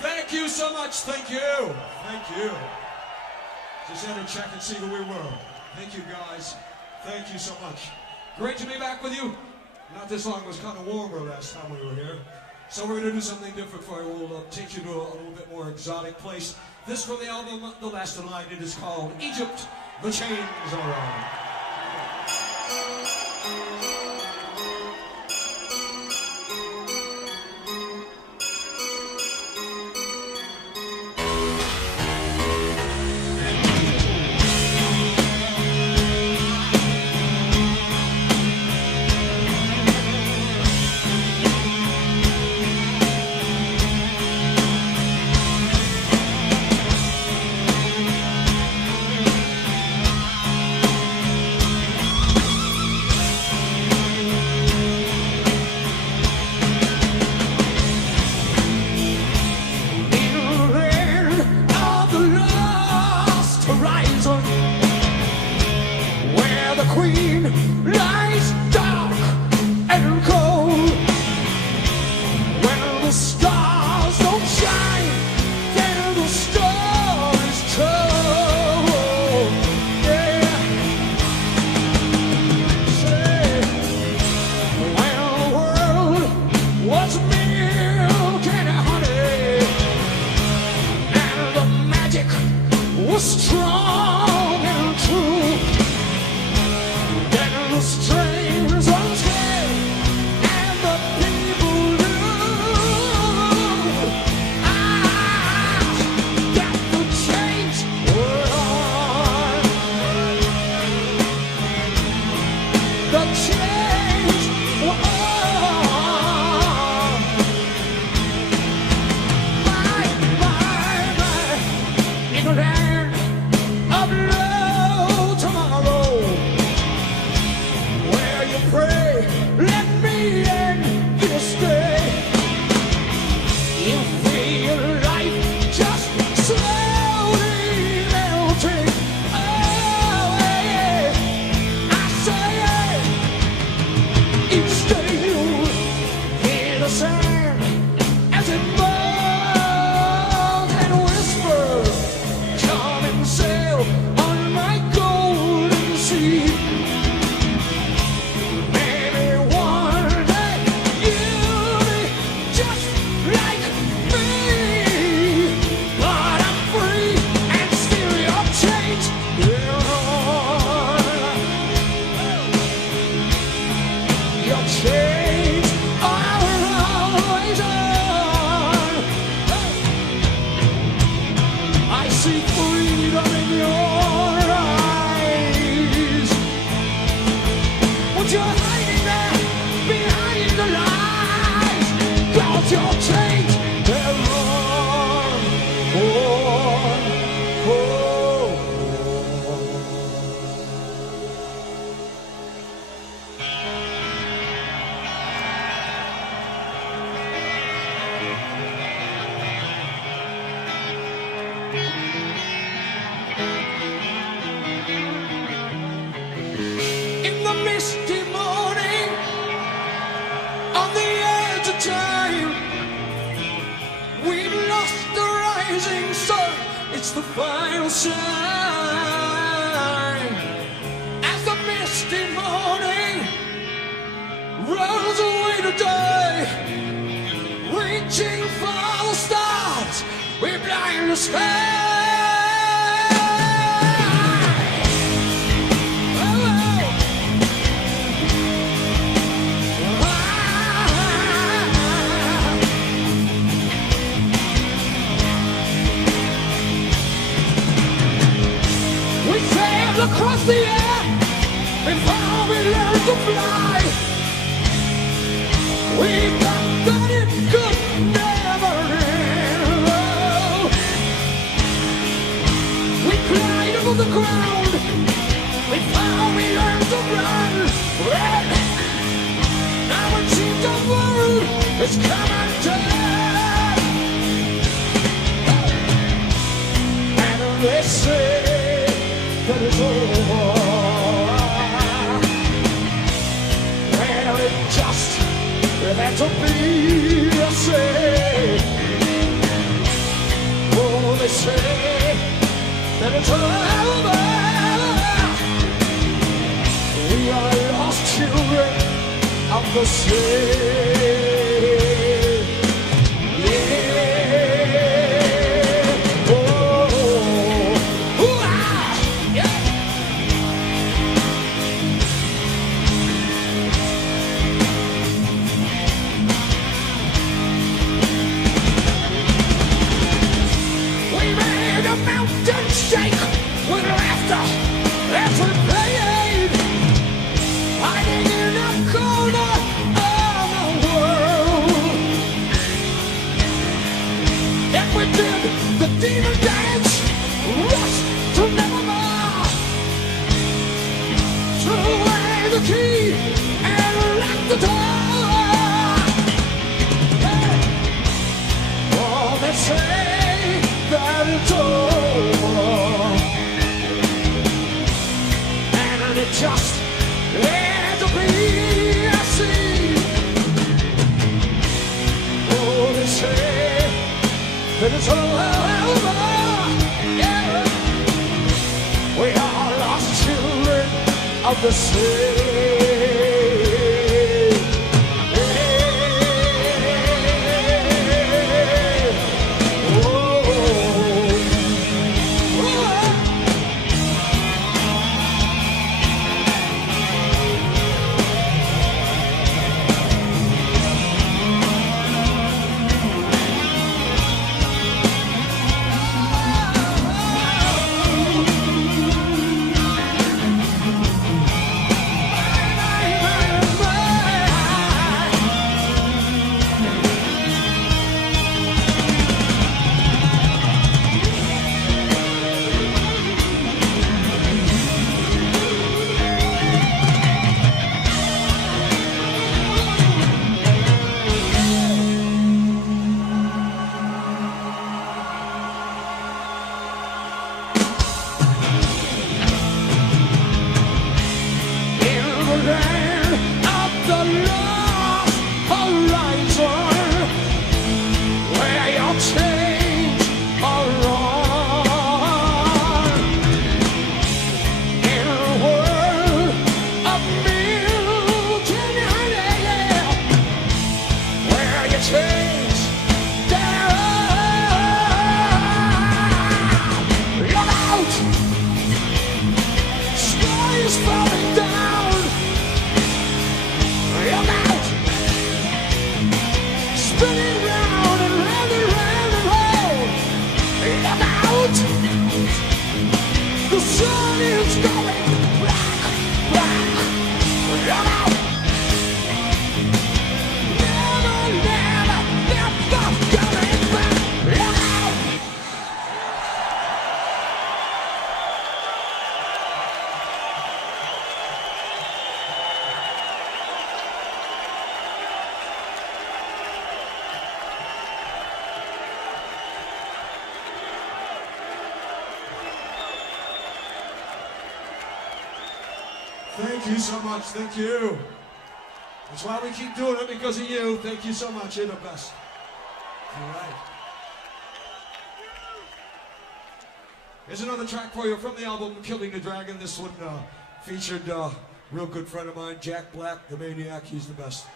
Thank you so much. Thank you. Thank you. Just had to check and see who we were. Thank you, guys. Thank you so much. Great to be back with you. Not this long. It was kind of warmer last time we were here. So we're going to do something different for you. We'll take you to a little bit more exotic place. This from the album The Last in Line. It is called Egypt, The Chains Are On. It's the final sign as the misty morning rolls away today, reaching for the stars, we blind the sky. Across the air, before we learn to fly, we thought that it could never end. We cried over the ground, before we learned to run. Now it seems the world is coming down, and they say that it's over. Well, it just had to be the same. they say that it's over. We are lost children of the sea. Shake with laughter as we played, hiding in a corner of the world. And we did the demon dance, rushed to nevermore, threw away the key and locked the door. Yeah. Oh, they say that it's over. It just had to be a scene. Oh, they say that it's all over. Yeah, we are lost children of the sea. Thank you so much, thank you. That's why we keep doing it, because of you. Thank you so much, you're the best. All right. Here's another track for you from the album Killing the Dragon. This one featured a real good friend of mine, Jack Black, the Maniac. He's the best.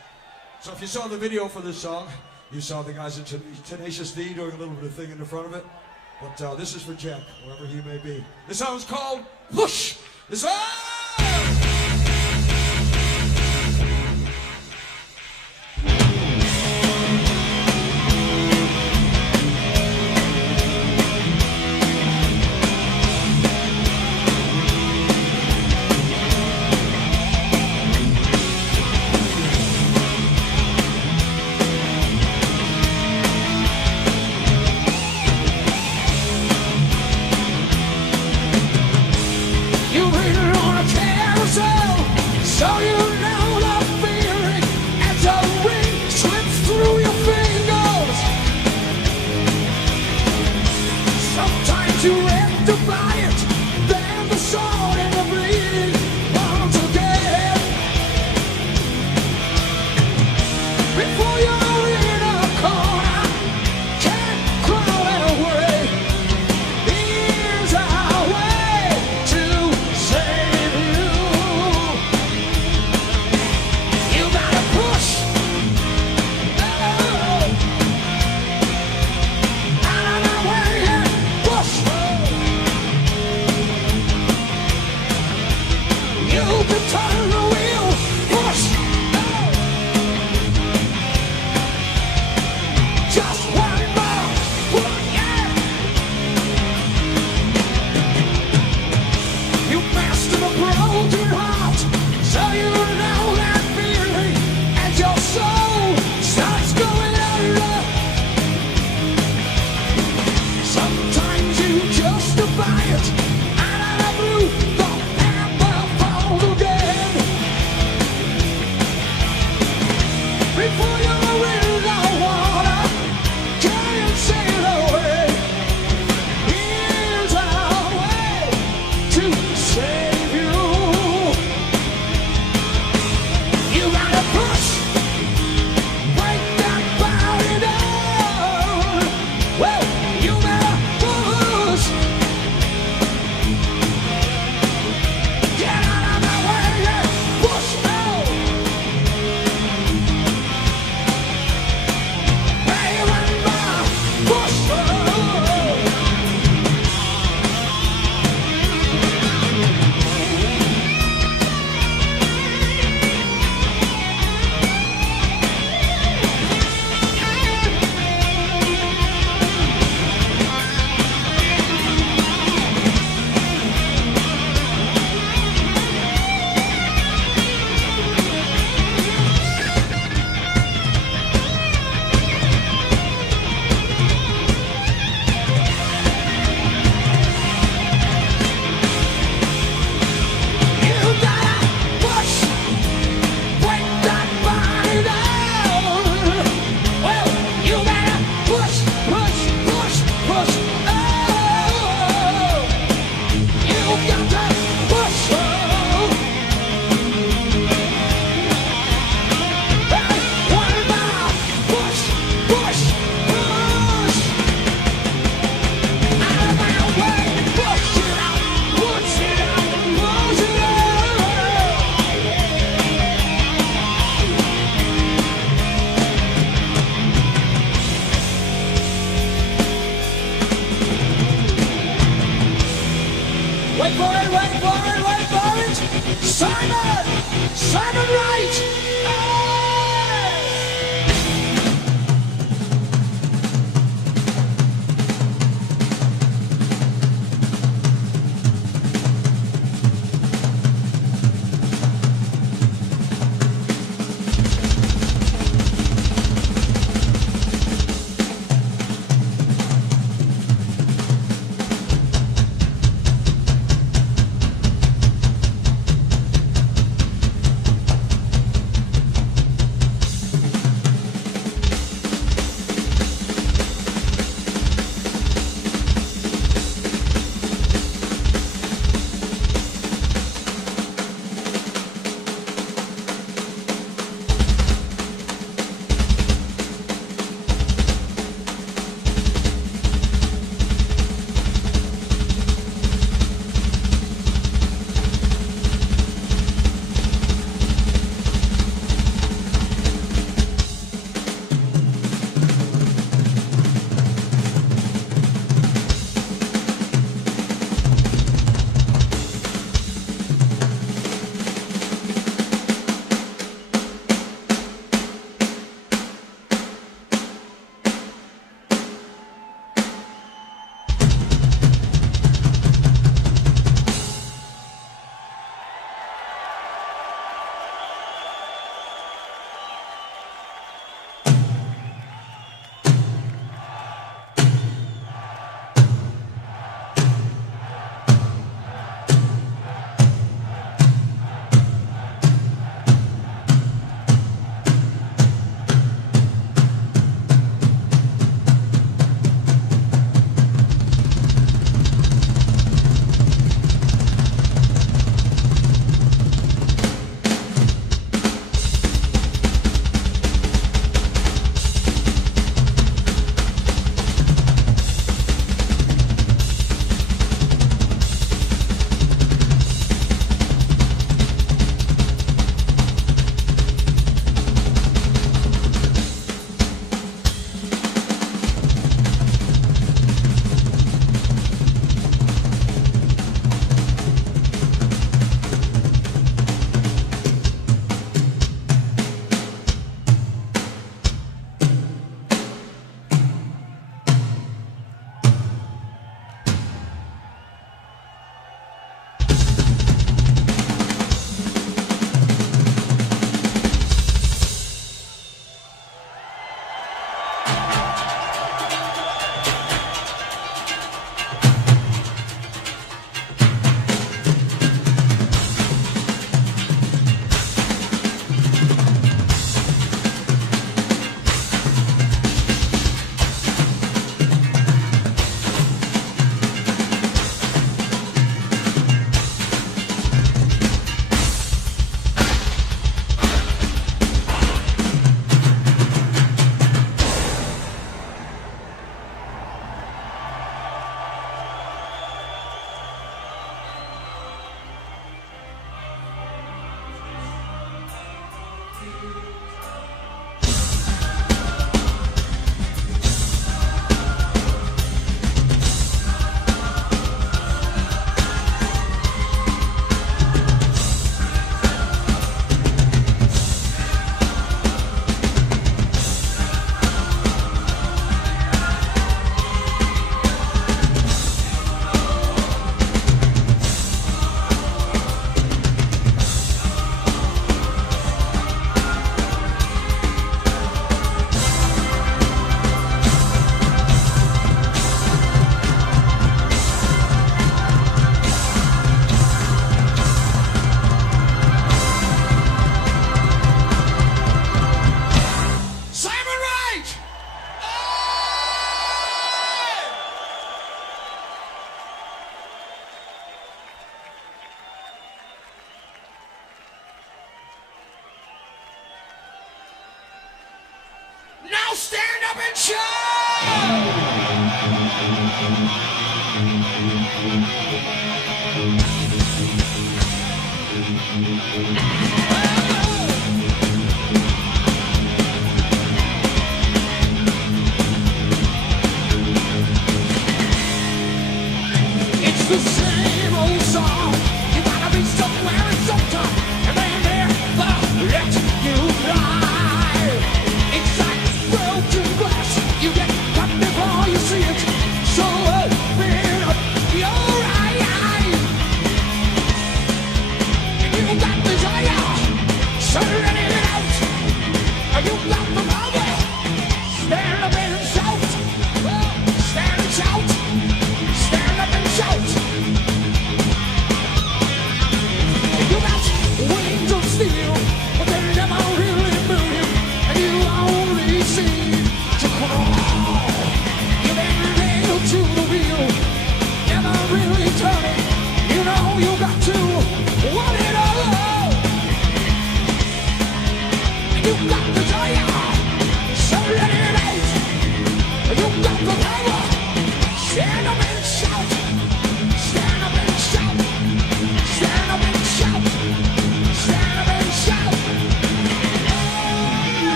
So if you saw the video for this song, you saw the guys in Tenacious D doing a little bit of thing in the front of it. But this is for Jack, wherever he may be. This song's called Push. This one! You waited on Wait for it, wait for it, wait for it! Simon! Simon Wright! Hey!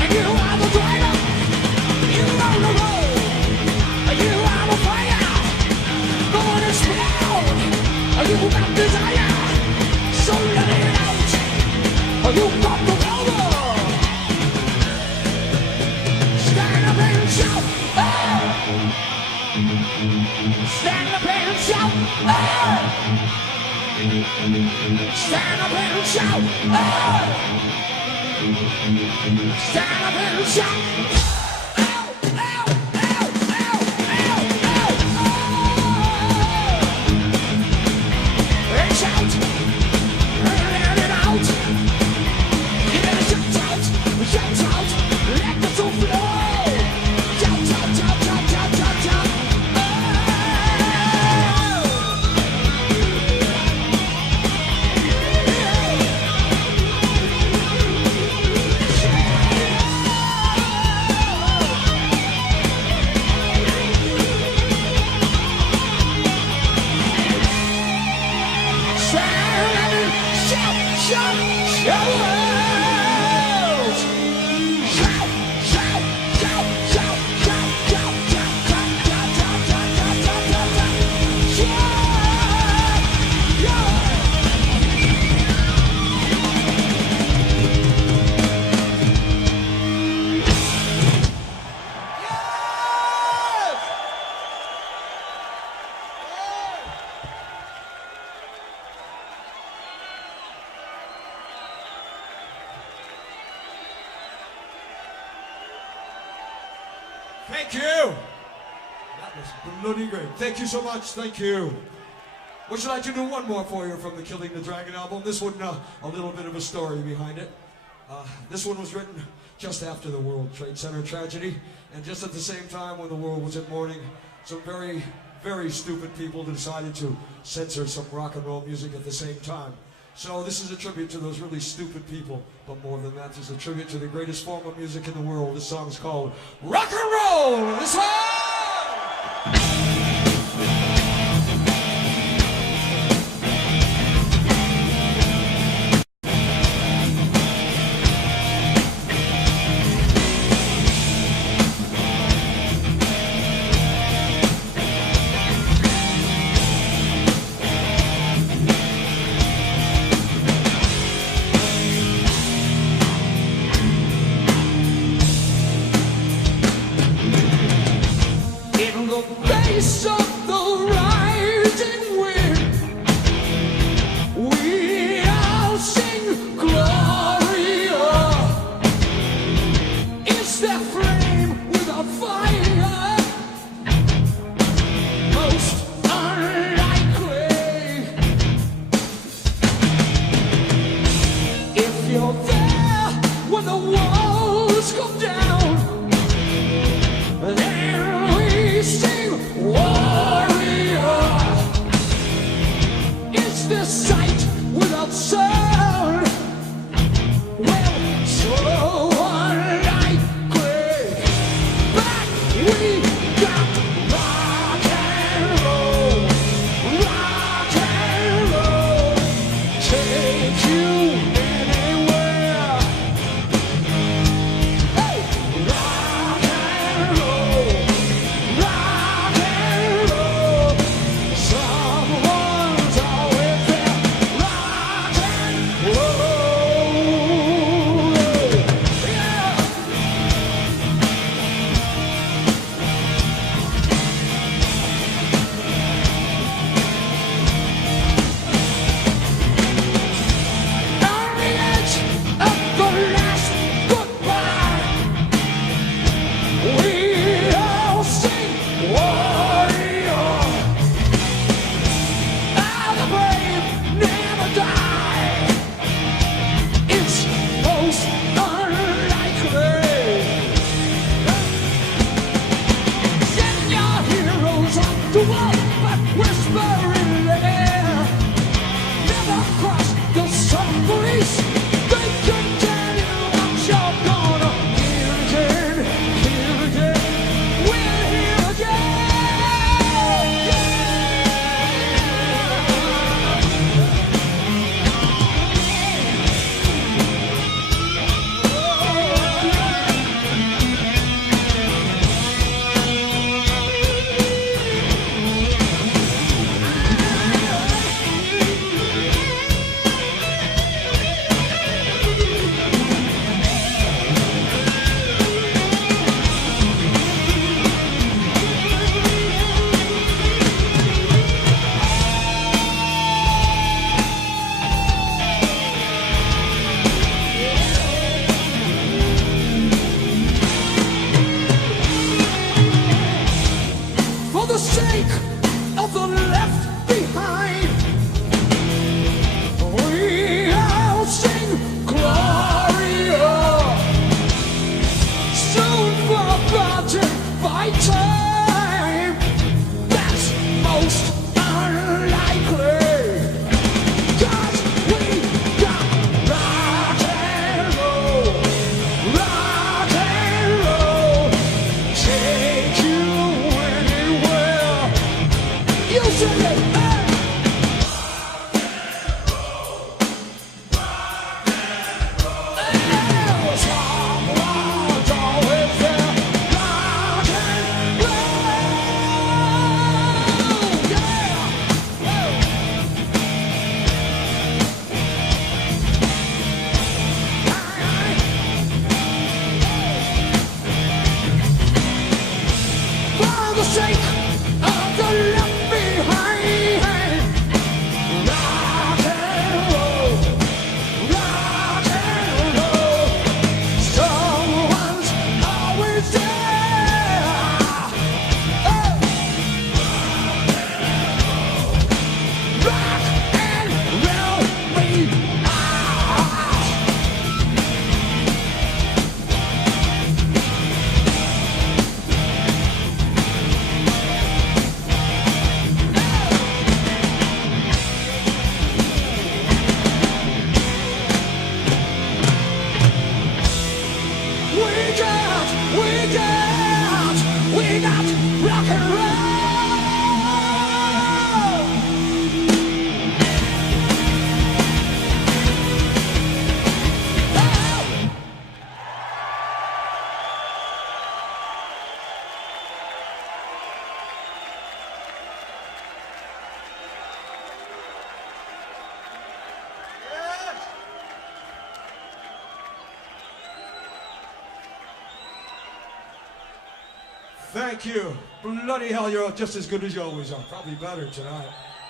And you are the driver, you are the road, you are the fire, going to explode. You got desire, so let it out. You got the power. Stand up and shout, oh! Stand up and shout, oh! Stand up and shout, oh! Stand up and shout, oh, oh, oh, oh, oh, oh. And shout, and let it out. You better shout out, let the soul flow. Shout, shout, shout, shout, shout, shout, shout. Thank you. That was bloody great. Thank you so much. Thank you. Would you like to do one more for you from the Killing the Dragon album? This one, a little bit of a story behind it. This one was written just after the World Trade Center tragedy, and just at the same time when the world was in mourning, some very, very stupid people decided to censor some rock and roll music at the same time. So this is a tribute to those really stupid people, but more than that, it's a tribute to the greatest form of music in the world. This song is called Rock and Roll. This one! Face of the rising wind, we all sing Gloria. Is there flame without fire? Most unlikely. If you're there when the walls come down, then we sing Warrior. Is this sight without sound? Well, so unlikely. But we got rock and roll, rock and roll. Take you anywhere. Thank you. Bloody hell, you're just as good as you always are. Probably better tonight.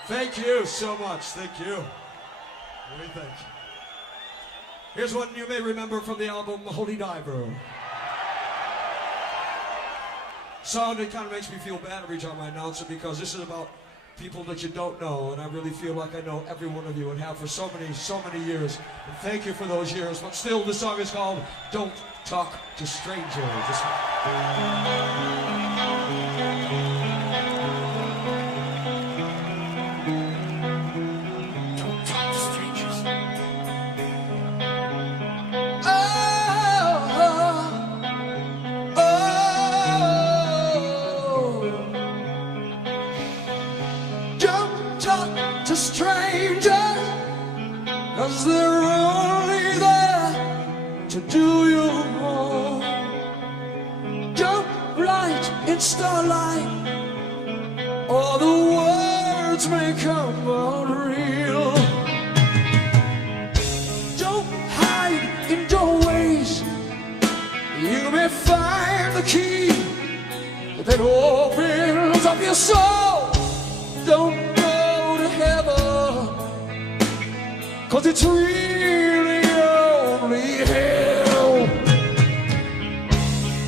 Thank you so much. Thank you. Really thank you. Here's one you may remember from the album Holy Diver. Song that kind of makes me feel bad every time I announce it because this is about people that you don't know, and I really feel like I know every one of you and have for so many years. And thank you for those years. But still, the song is called Don't Talk to Strangers. Don't talk to strangers. Talk to strangers, 'cause they're only there to do you harm. Don't write in starlight, or the words may come out real. Don't hide in doorways, you may find the key that opens up your soul. Don't go to heaven, 'cause it's really only hell.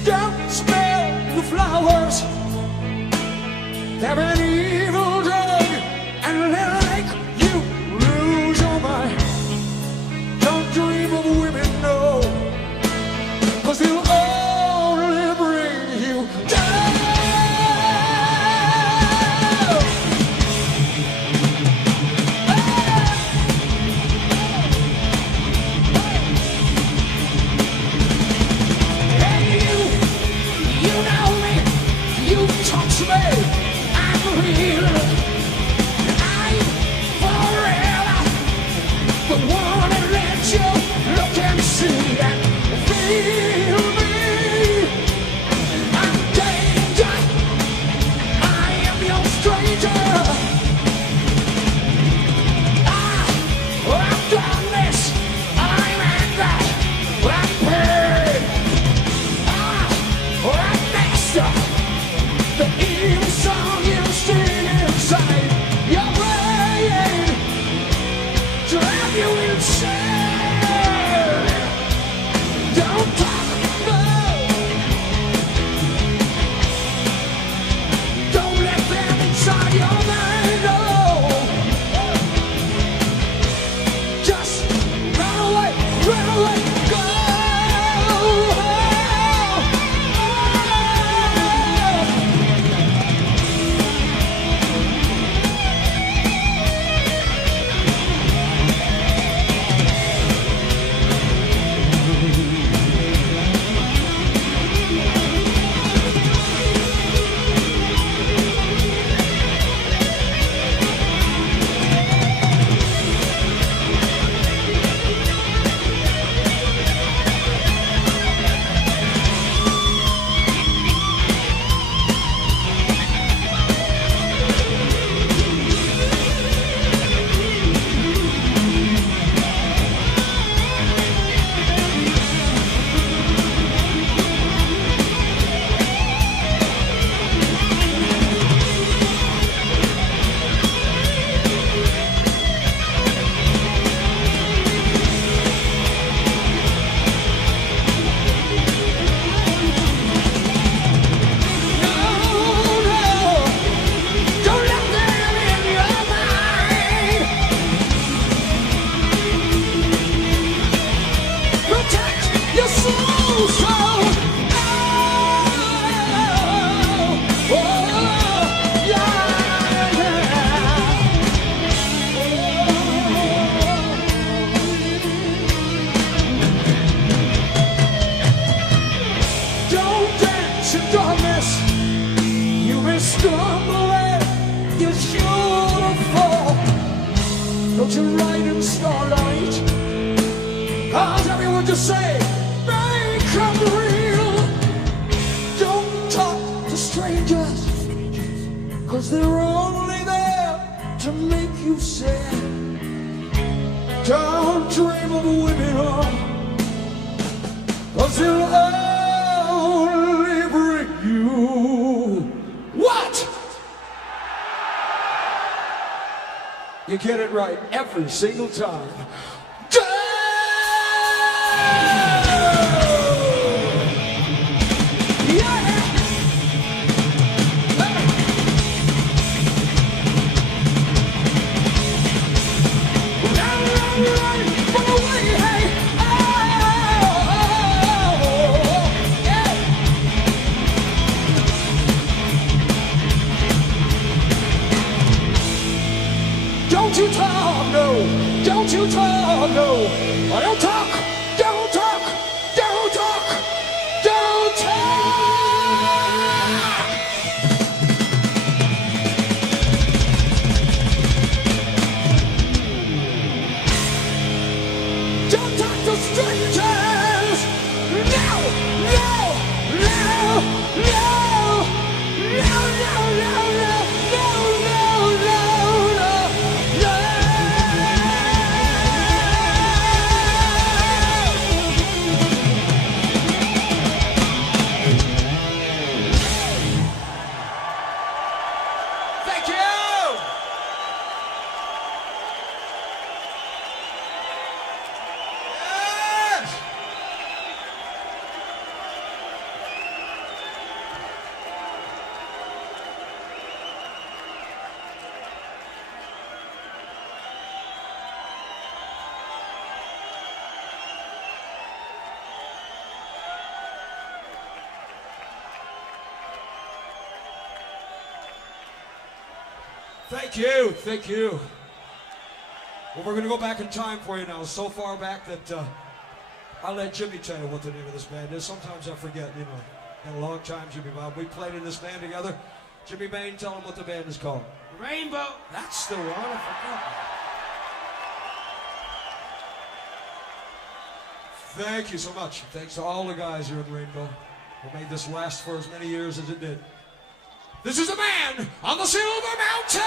Don't smell the flowers, they're an evil drug, and they'll make you lose your mind. Don't dream of women, no, 'cause they'll only bring you down. I'm real, I'm forever the one that lets you look and see and feel me. I'm danger, I am your stranger. I've done this, I'm angry, I'm paid. I'm messed up. The evil song you sing inside your brain drive you insane. Don't talk, no. Don't let them inside your mind, no. Just run away, go. Don't you write in starlight, 'cause everyone just say, become real. Don't talk to strangers, 'cause they're only there to make you sad. Don't dream of women, 'cause they'll only bring you You get it right every single time. Don't you talk, no. Don't you talk, no. Don't talk. Don't talk. Don't talk. Don't talk. Don't talk to strangers. No, no, no, no. No, no, no, no, no, no, no, no. Thank you! Yes! Thank you, thank you. Well, we're going to go back in time for you now. So far back that I'll let Jimmy tell you what the name of this band is. Sometimes I forget, you know. Been a long time, Jimmy Bob. We played in this band together. Jimmy Bain, tell him what the band is called. Rainbow. That's the one, I forgot. Thank you so much. Thanks to all the guys here at Rainbow who made this last for as many years as it did. This is a man on the Silver Mountain!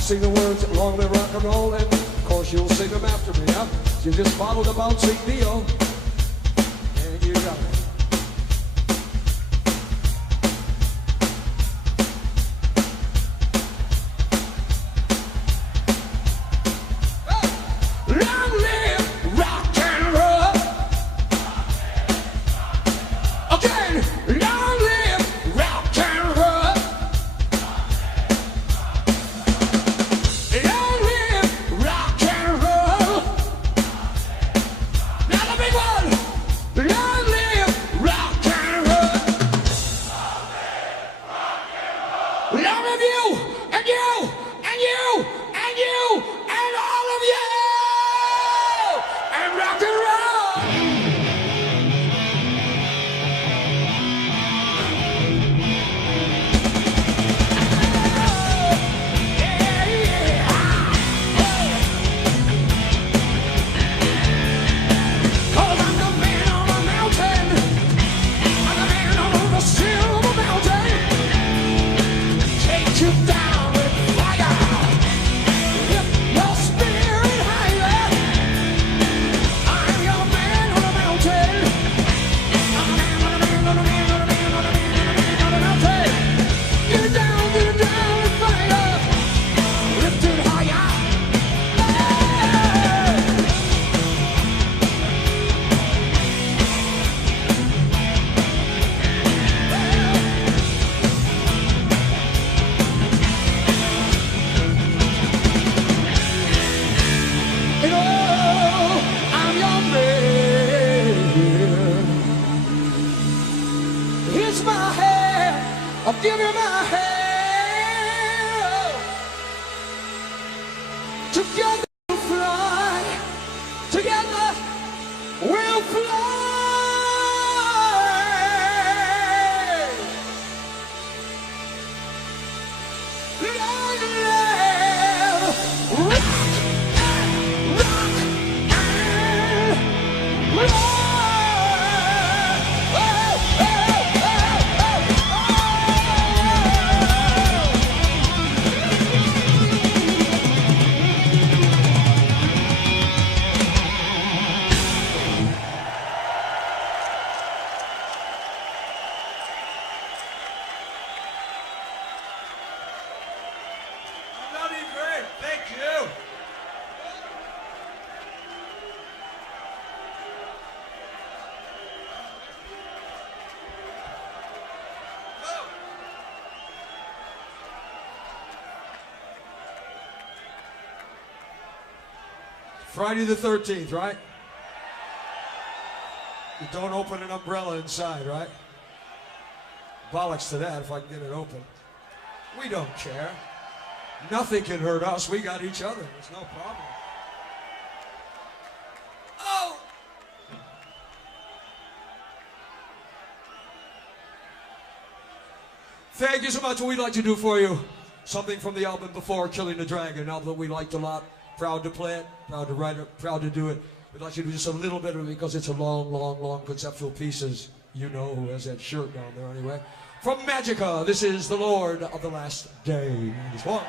Sing the words, long live rock and roll, and of course you'll sing them after me, huh? You just follow the bouncing deal, and you got it. Long live rock and roll. Again, long live rock and roll. Long live rock and roll. Now the big one. Long live Together we'll fly. Together we'll fly. Bloody great. Thank you. Friday the 13th, right? You don't open an umbrella inside, right? Bollocks to that if I can get it open. We don't care. Nothing can hurt us. We got each other. There's no problem. Oh! Thank you so much. What we'd like to do for you, something from the album before, Killing the Dragon, an album that we liked a lot. Proud to play it, proud to write it, proud to do it. We'd like to do just a little bit of it because it's a long, long, long conceptual piece, as you know, who has that shirt down there anyway. From Magica, this is The Lord of the Last Day. This one.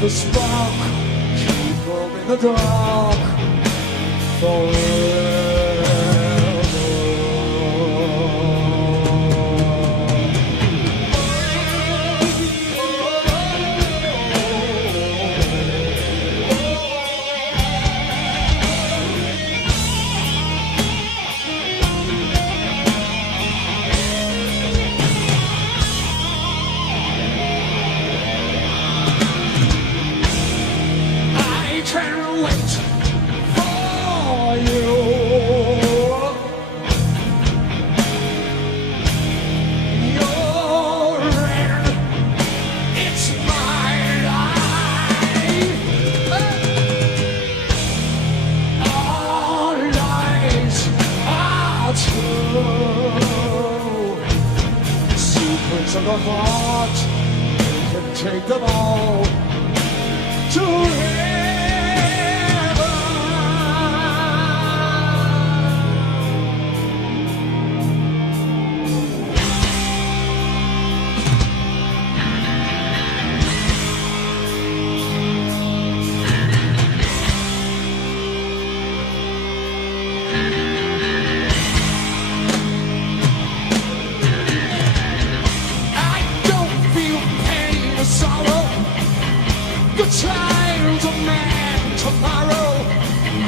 The spark, keep them in the dark forever. Secrets of the heart, you can take them all to the child of man tomorrow,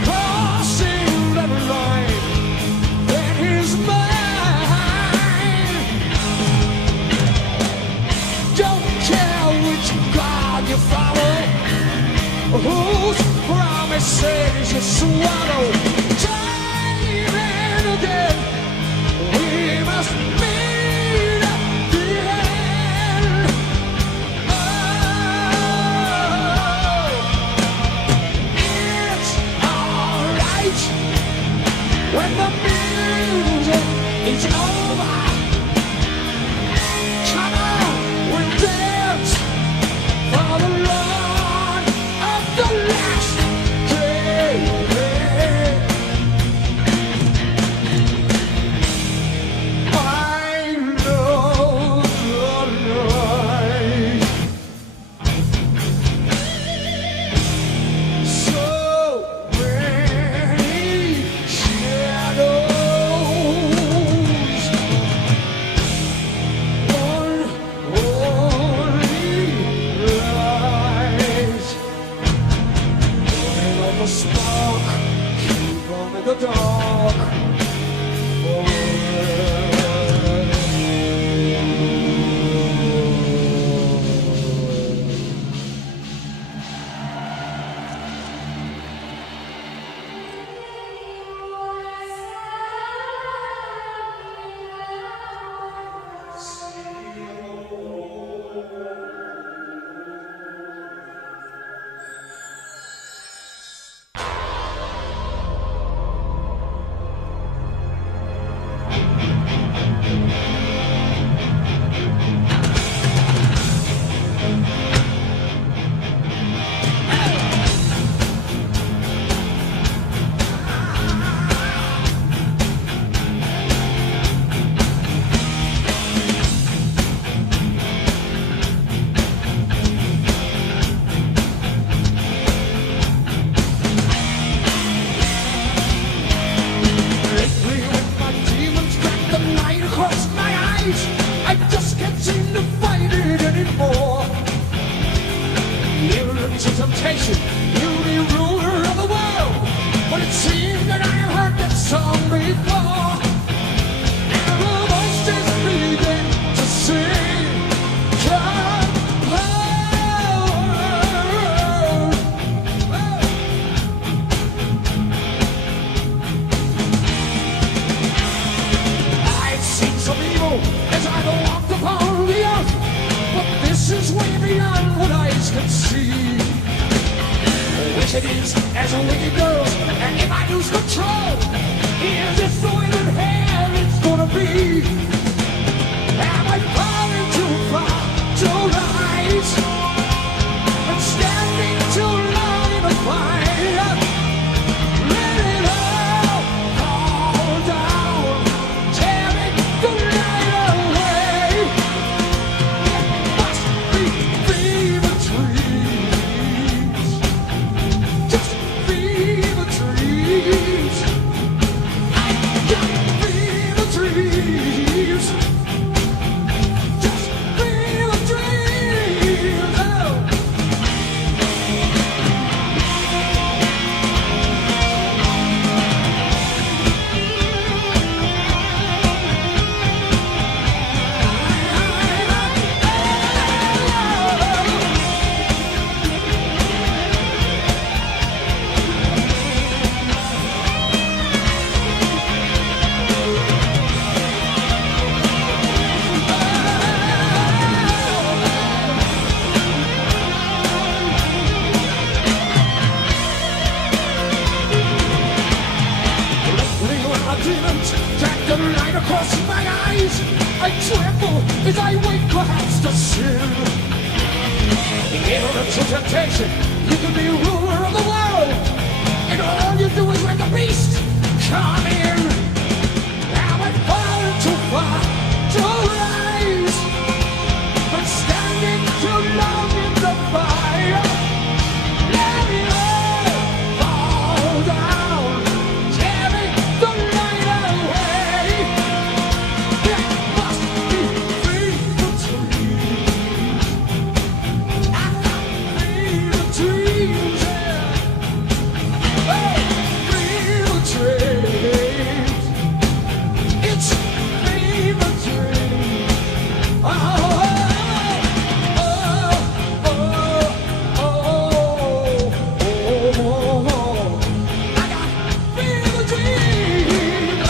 crossing every line that is mine. Don't care which God you follow, whose promises you swallow. Time and again, we must meet at the end. When the music is over, come on, we'll dance for to temptation. You'll be ruler of the world. But it seems that I have heard that song before. And the voices begin to sing. Come home. I've seen some evil as I walked upon the earth. But this is way beyond what eyes can see. Wicked is as a wicked goes, and if I lose control, is this the way that hell is gonna be? Am I falling too far to rise? I'm standing too long in the fire. Let it all fall down, tearing the night away. It must be fever dreams. Just fever dreams. I got fever dreams. Just fever dreams. Oh. Demons drag the light across my eyes. I tremble as I wait perhaps to sin. Ignorant to temptation, you can be ruler of the world, and all you do is let the beast come in. Now I'm falling too far to rise, but standing too long in the fire. Let it all fall down, tearing the light away. There must be fever dreams. I got fever dreams, yeah. Oh, fever dreams. It's fever dreams. Oh, oh, oh, oh, oh, oh. I got fever dreams.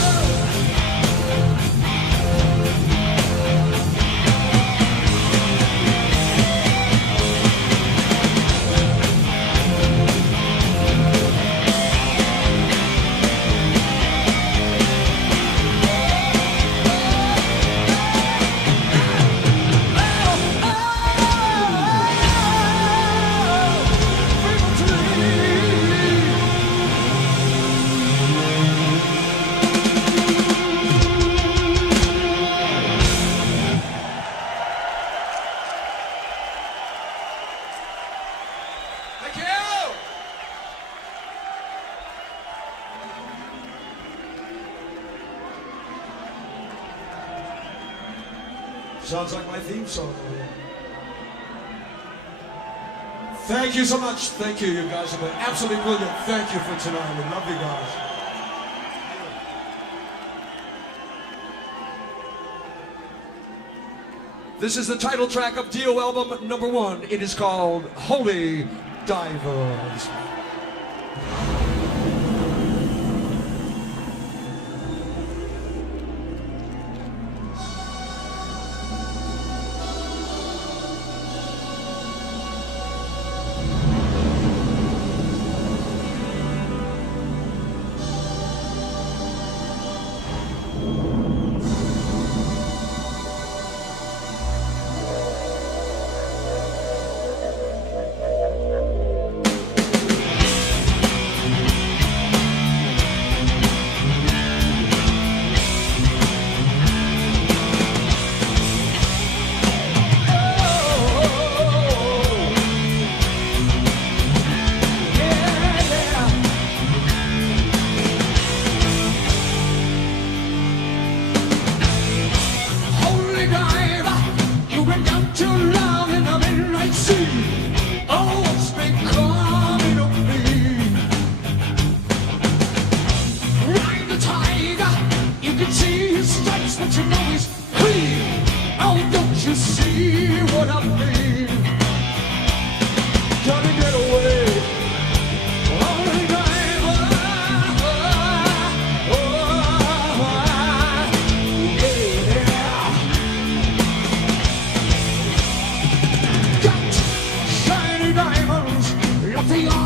Thank you! Sounds like my theme song. Thank you so much. Thank you. You guys have been absolutely brilliant. Thank you for tonight. We love you guys. This is the title track of Dio album #1. It is called Holy Divers.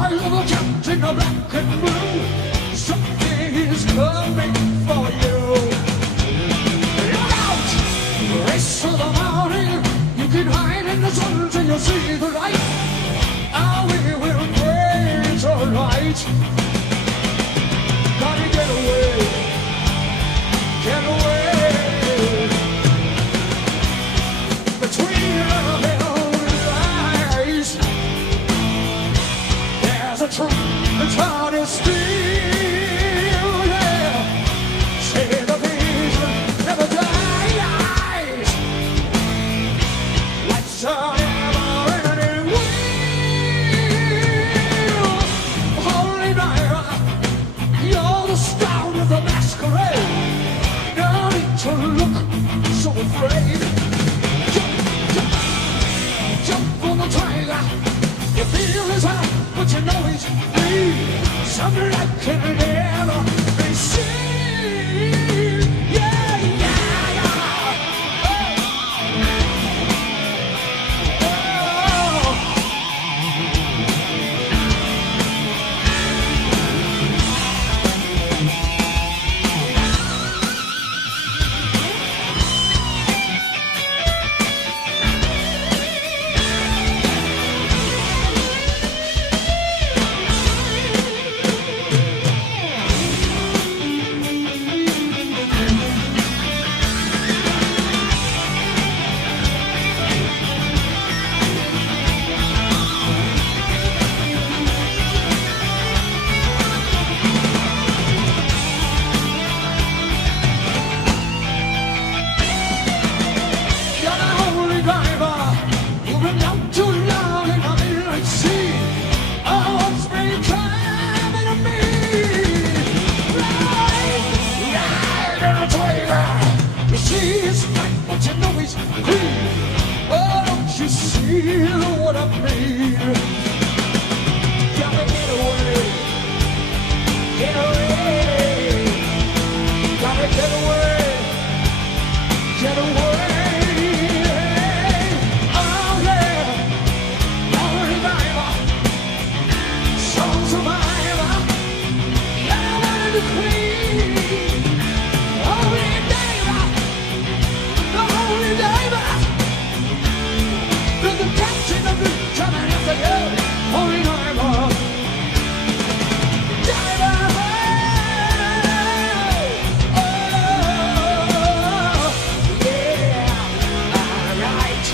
eyes of a captain of black and blue. Something is coming for you. Look out! Race to the morning. You can hide in the sun till you see the light. Oh, we will pray it's alright. Gotta get away. Get away. Between the building lies, there's a truth that's hard to steal. Yeah. Say the vision never dies. Lights are never ending wheel. Holy Naira, you're the star of the masquerade. No need to look so afraid. Jump on the tiger. You feel his heart, but you know he's free. Something that can never be seen. Yeah, yeah, yeah. Oh. What I mean? Gotta get away, get away, gotta get away, get away. Oh yeah, only survivor, sole survivor. Yeah, I wanted to queen, holy diver, the holy diver. The captain of the coming after you, holy diver, diver. Oh, yeah, alright.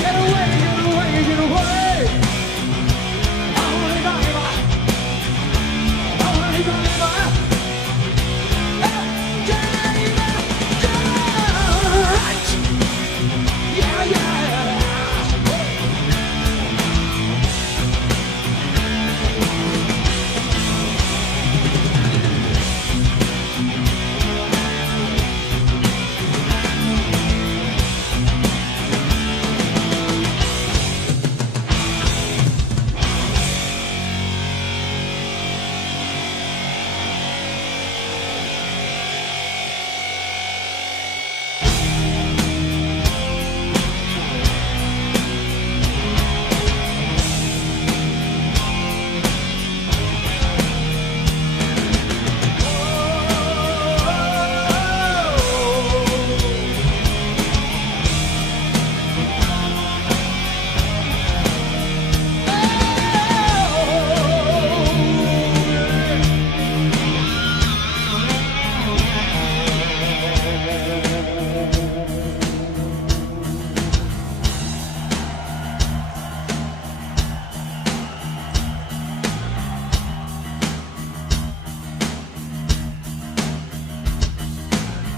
Get away, get away, get away. Holy diver, holy diver, alright. Yeah, yeah.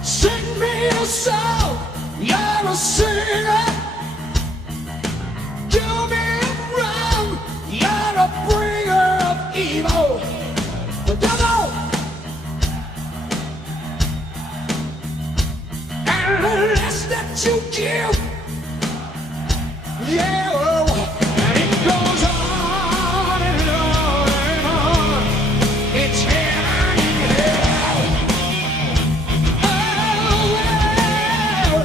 Sing me a song, you're a singer. Do me wrong, you're a bringer of evil. The devil and the less that you give. Yeah, and it goes on and on and on. It's heaven and hell. Oh, well,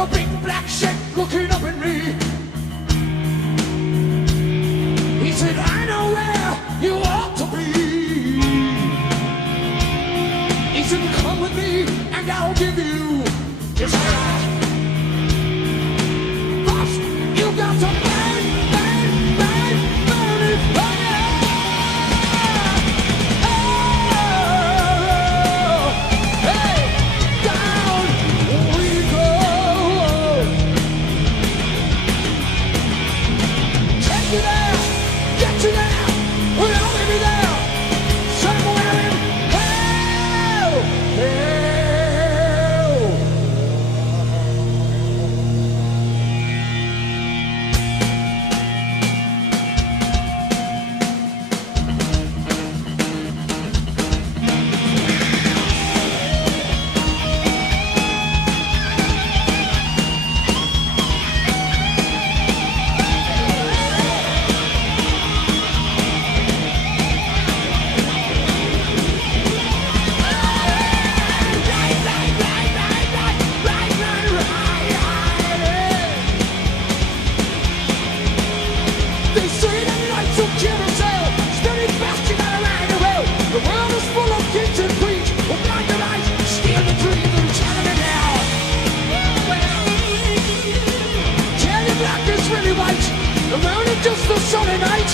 a big black shack looking up at me. He said, I know where you ought to be. He said, come with me and I'll give you his hand. First, you got to burn, burn, burn, burn it, burn it. Just a sunny night,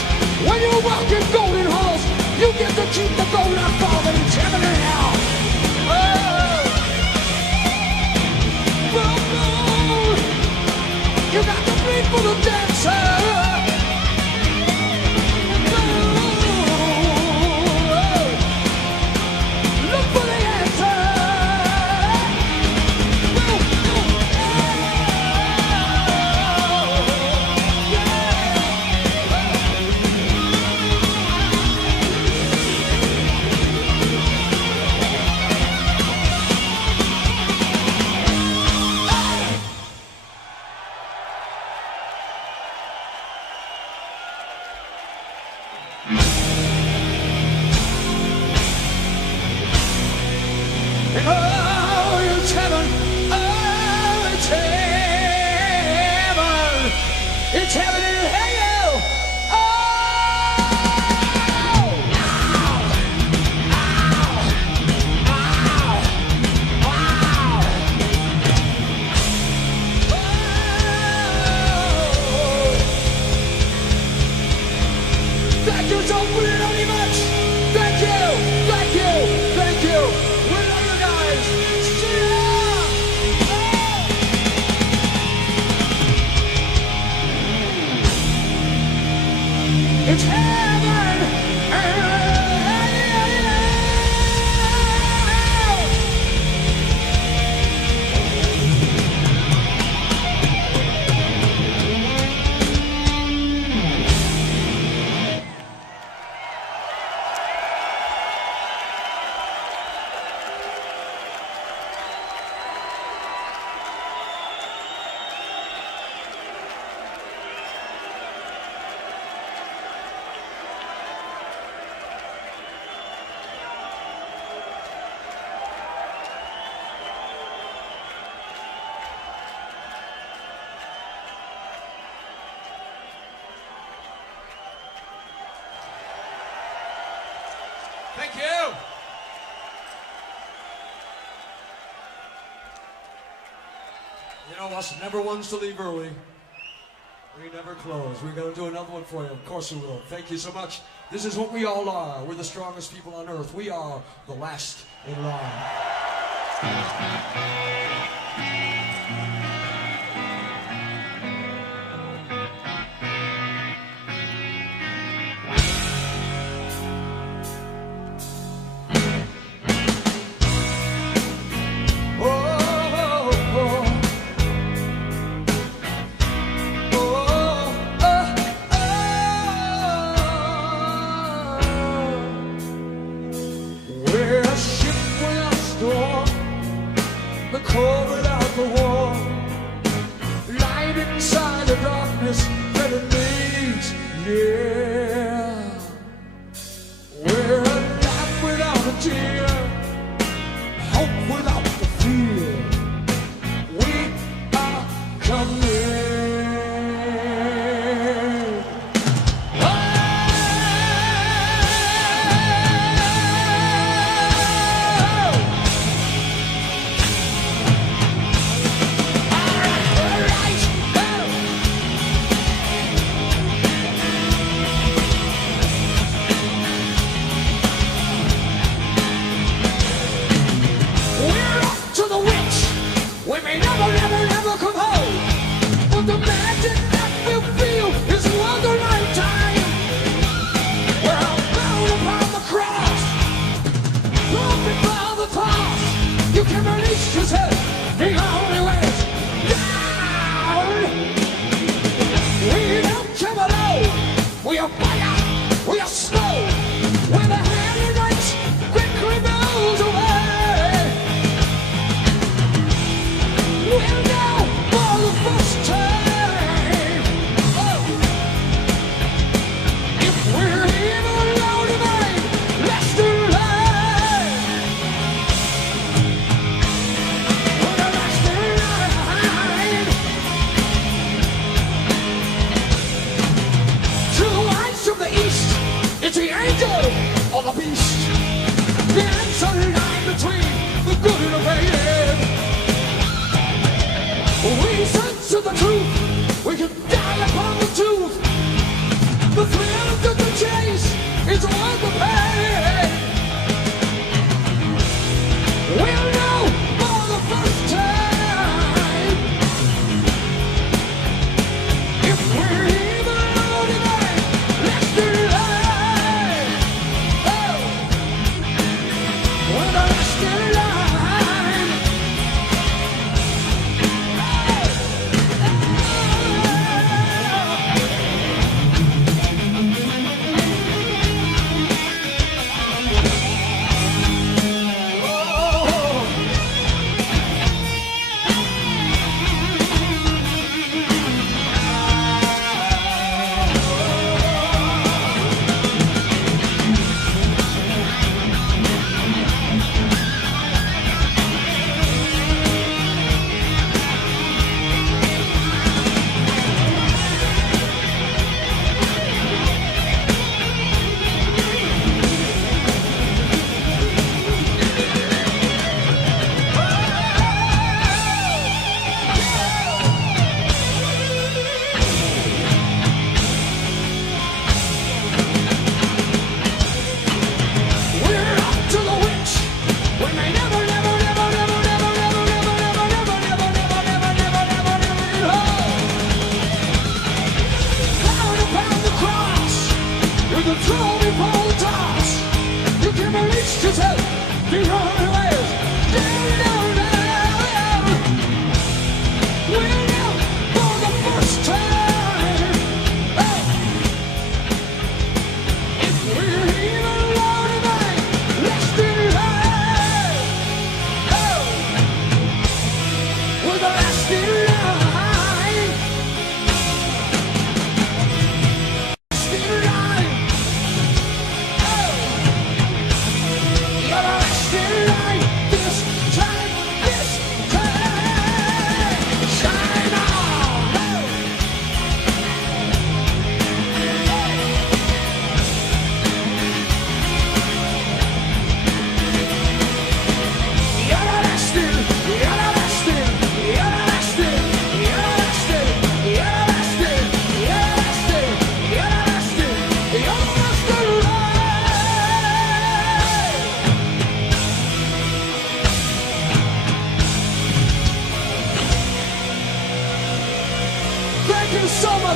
when you walk in golden halls, you get to keep the gold on falling and tearing it out. You got the beat for the dancer. Look for the answer. It's heaven in hell. Oh, thank you so really much. Thank you, thank you, thank you. We love you guys. See ya. It's heaven and Thank you. You know us, never ones to leave early. We never close. We're going to do another one for you. Of course we will. Thank you so much. This is what we all are. We're the strongest people on earth. We are the last in line. the cold without the truth, we can die upon the tooth. The thrill of the chase is worth the pain. We'll know for the first time if we're even tonight. Let's do life. Oh, we're the last in line.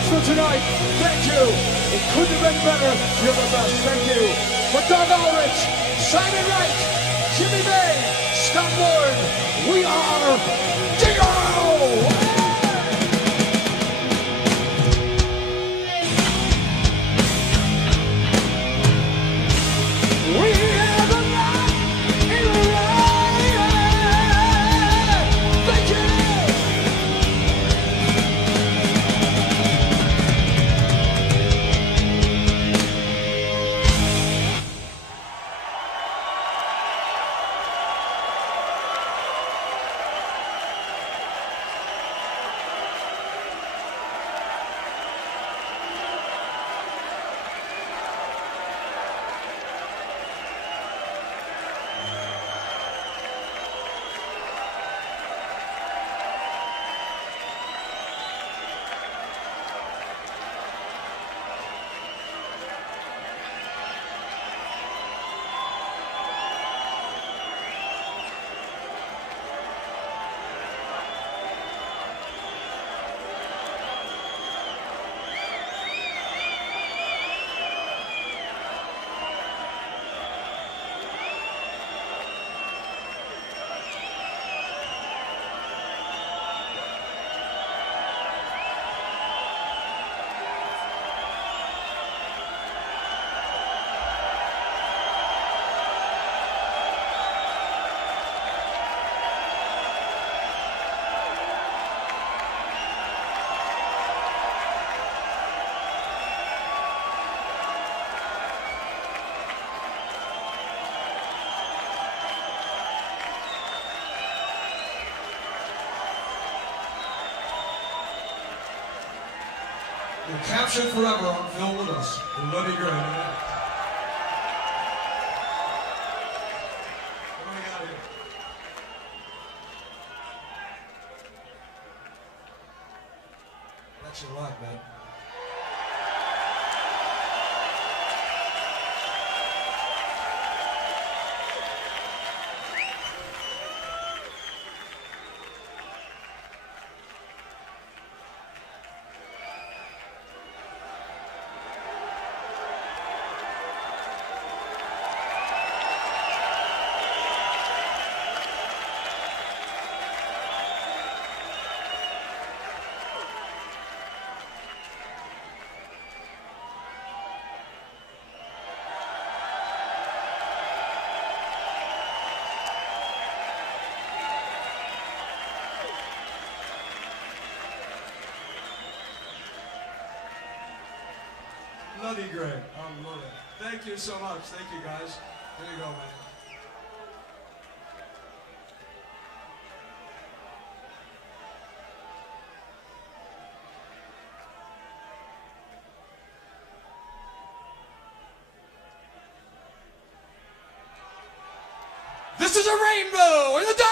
For tonight, thank you. It couldn't have been better. You're the best. Thank you. For Doug Ulrich, Simon Wright, Jimmy May, Scott Ward, we are Dio! We are the light in the light. Thank you. You're captured forever on film with us. Bloody great. What do we got here? Thanks a lot, man. Bloody great. I love it. Thank you so much. Thank you, guys. There you go, man. This is a rainbow in the dark!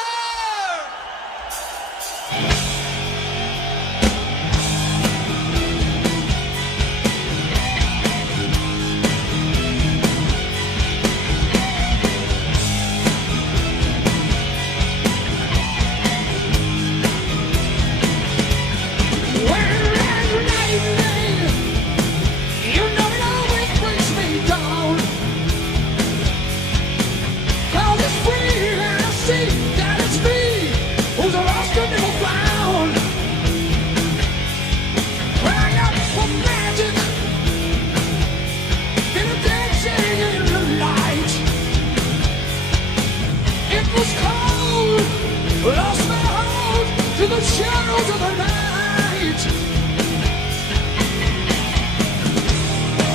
Lost my hold to the shadows of the night.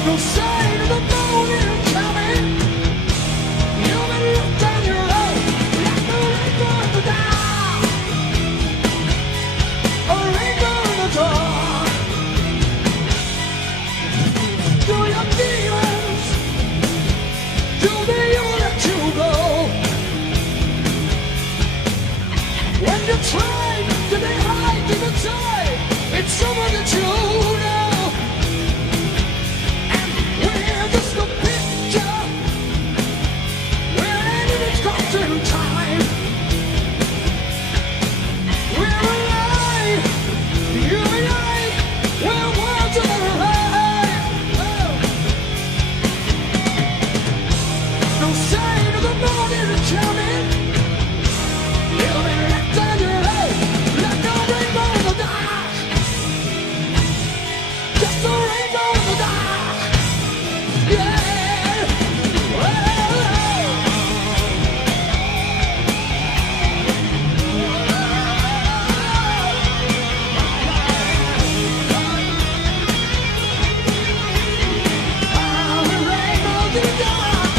No sign of the morning coming. You've been left on your own, like a rainbow in the dark. A rainbow in the dark. Do your demons, do they all let you go? When you try to be high to the tide, it's someone that you know. And we're just a picture, we're ending its constant time. We're alive, you and I, we're worlds alive. Oh. No sign of the morning coming. You've been left on your own, like a rainbow in the dark. Just a rainbow in the dark. Yeah. I'm a rainbow in the dark.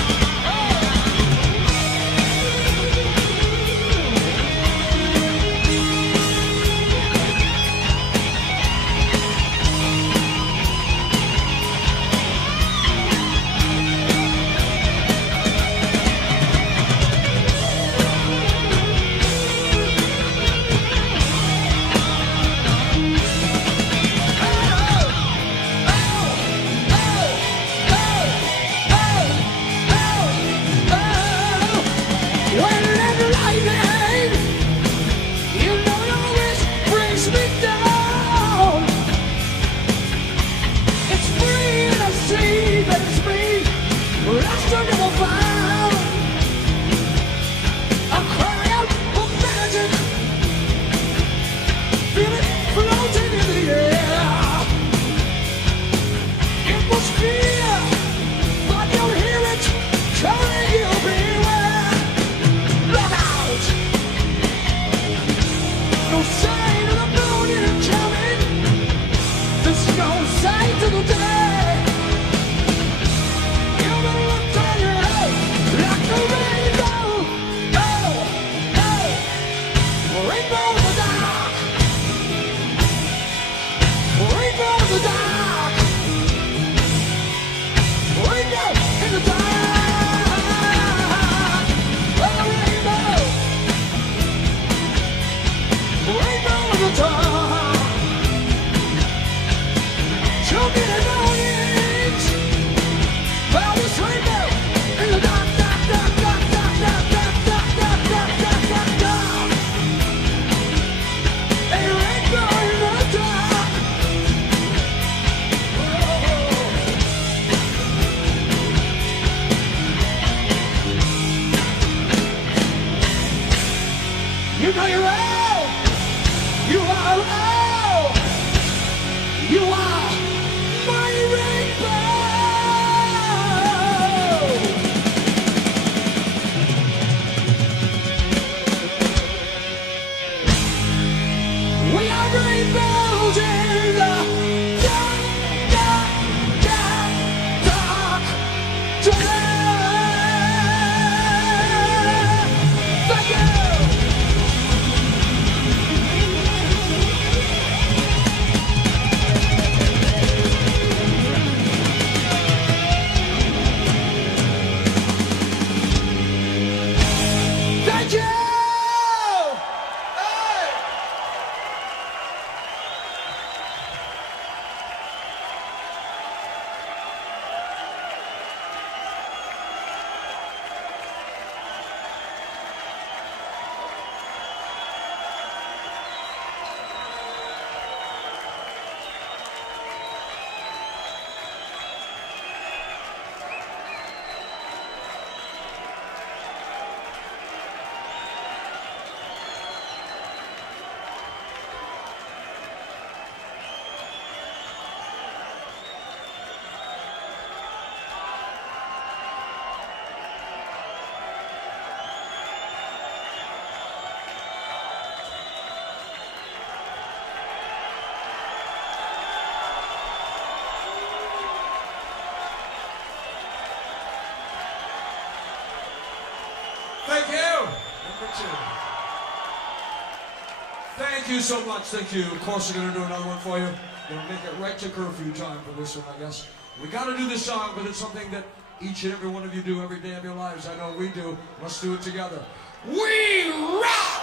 Thank you so much. Thank you. Of course, we're going to do another one for you. Gonna make it right to curfew time for this one, I guess. We got to do this song, but it's something that each and every one of you do every day of your lives. I know we do. Let's do it together. We rock!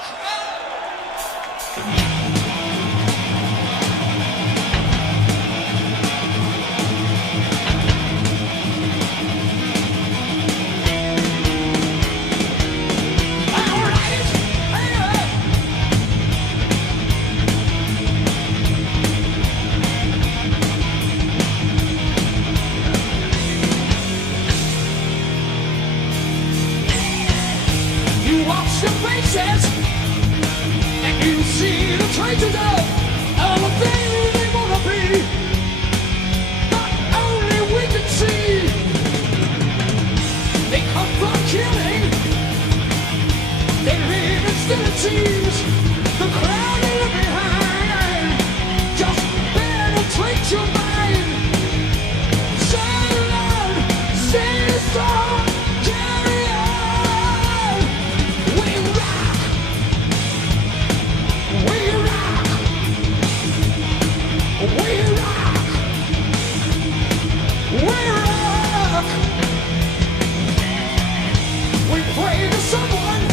And you see the traces of all the things they wanna be, but only we can see. They come from killing, they live in cities. The crowd they leave behind just penetrate your mind. Sing along, sing a song, carry on. We rock. We rock! We rock! We rock! We pray to someone,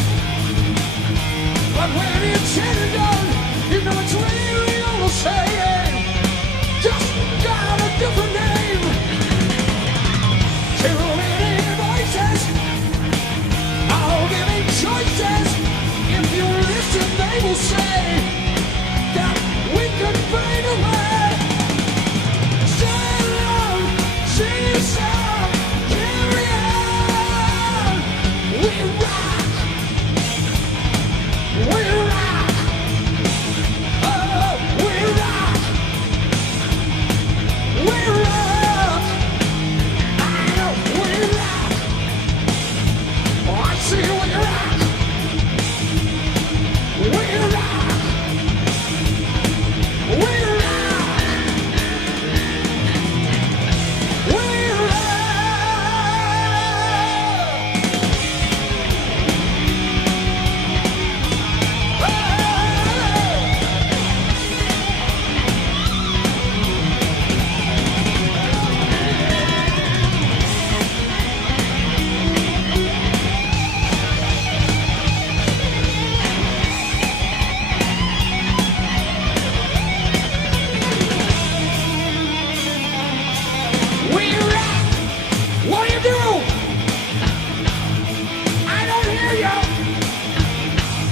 but when it's said and done, you know it's really all the same. Just got a different name. Too many voices, all giving choices. If you listen, they will say that we can find a way. Sing along, sing a song, carry on. We rock, we rock, oh, we rock, we rock. I know we rock. Oh, I see we rock. We rock! We rock! We rock! We rock! What do you do? I don't hear you.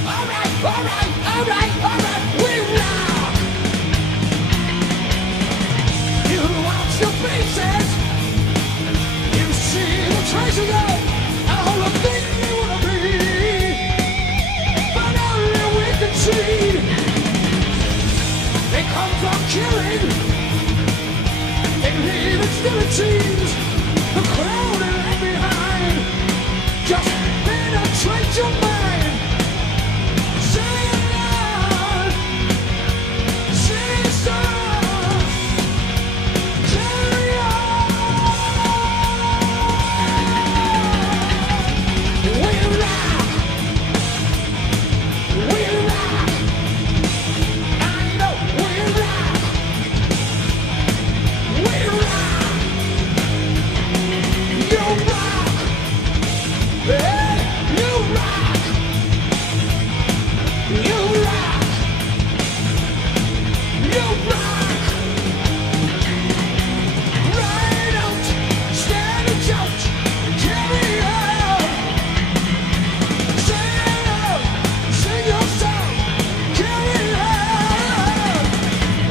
Alright, alright, alright, alright. We rock! You watch your faces. You see the traces of all the things you wanna be, but only we can see. They come from killing. They leave hostilities. The crowd they left behind just penetrate your mind. Sing along, sing a song, carry on. We rock, we rock. I know we rock. We rock! You rock! Hey, you rock! You rock! You rock! Ride out, stand and shout, carry on! Sing out, sing your song, carry on!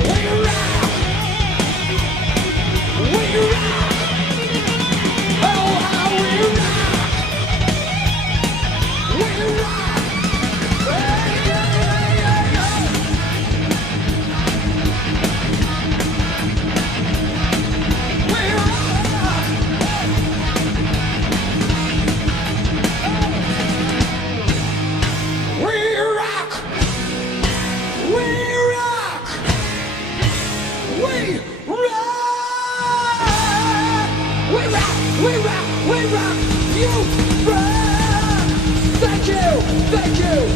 We rock! We rock! Oh, how we rock! We rock! Hey, yeah, yeah, yeah, yeah. We rock! We rock! We rock! We rock! We rock! We rock! We rock! You rock! Thank you! Thank you!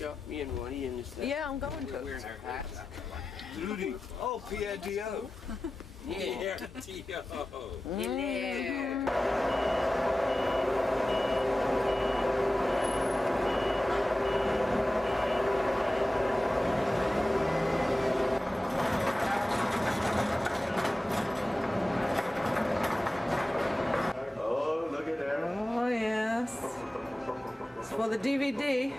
shot me and Ronnie in this. Yeah, I'm going to. We're wearing our hats. Rudy. Oh, Pierre Dio. Yeah, Dio. Oh, look at that. Oh, yes. It's for the DVD.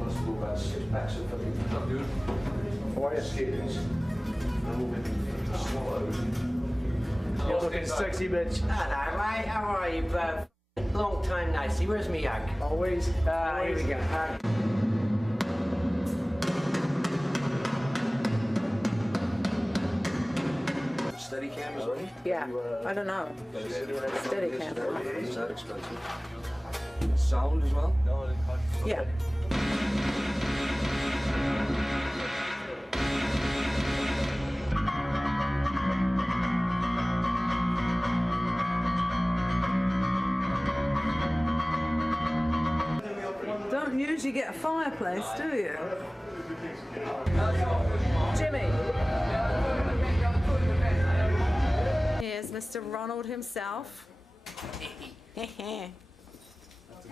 Let's go about 6 packs of fucking dude. Fire skaters. And we'll maybe swallow. You're looking sexy, bitch. Hello, mate. How are you, bub? Long time no see. Where's me hug? Always. Here we go. Steady cam is ready. Yeah, I don't know. Steady cam. Is that expensive? Sound as well? Yeah. Don't usually get a fireplace, do you? Jimmy. Here's Mr. Ronald himself.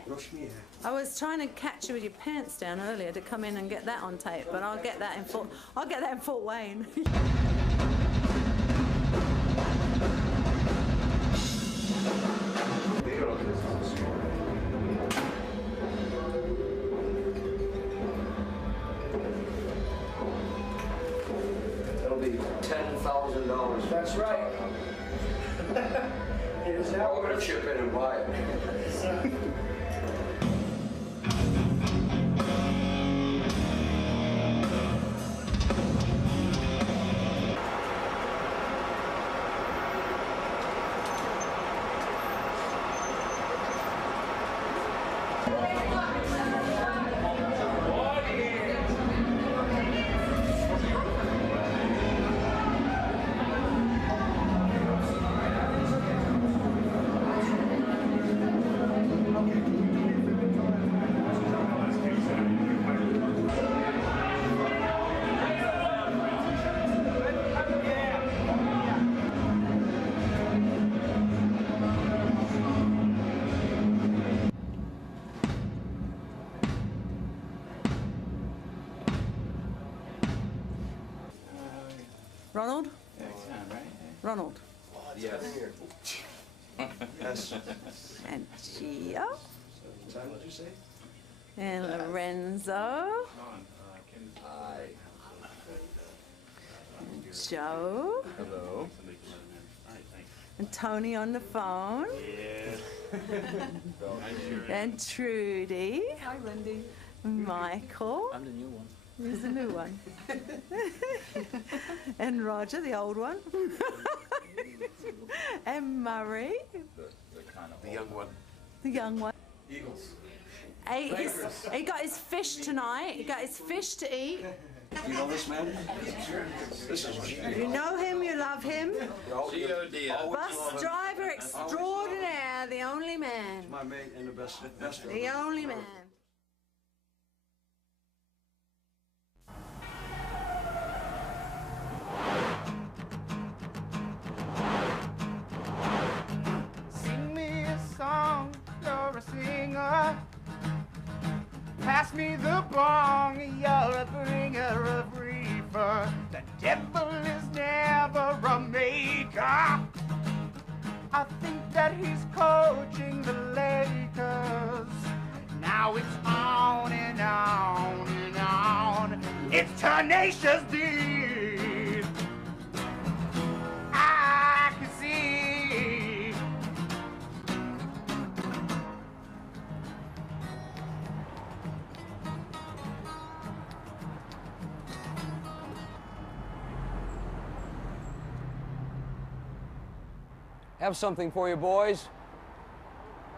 Brush me hair. I was trying to catch you with your pants down earlier to come in and get that on tape, but I'll get that in Fort Wayne. That'll be $10,000. That's right. Here's I'm how gonna chip in and buy it. Ronald? Ronald. Yes. Yes. And Gio. What did you say? And Lorenzo. And Joe. Hello. And Tony on the phone. And Trudy. Hi, Lindy. Michael. I'm the new one. He's the new one. And Roger, the old one. And Murray, The young one. the young one. Eagles. He got his fish tonight. He got his fish to eat. You know this man? This is You know him, you love him. G.O.D. Bus driver extraordinaire, the only man. my mate and the best The only man. Sing me a song, you're a singer. Pass me the bong, you're a bringer of reefer. The devil is never a maker. I think that he's coaching the Lakers. Now it's on and on and on. It's Tenacious D. I can see. Have something for you, boys.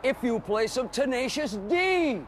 If you play some Tenacious D.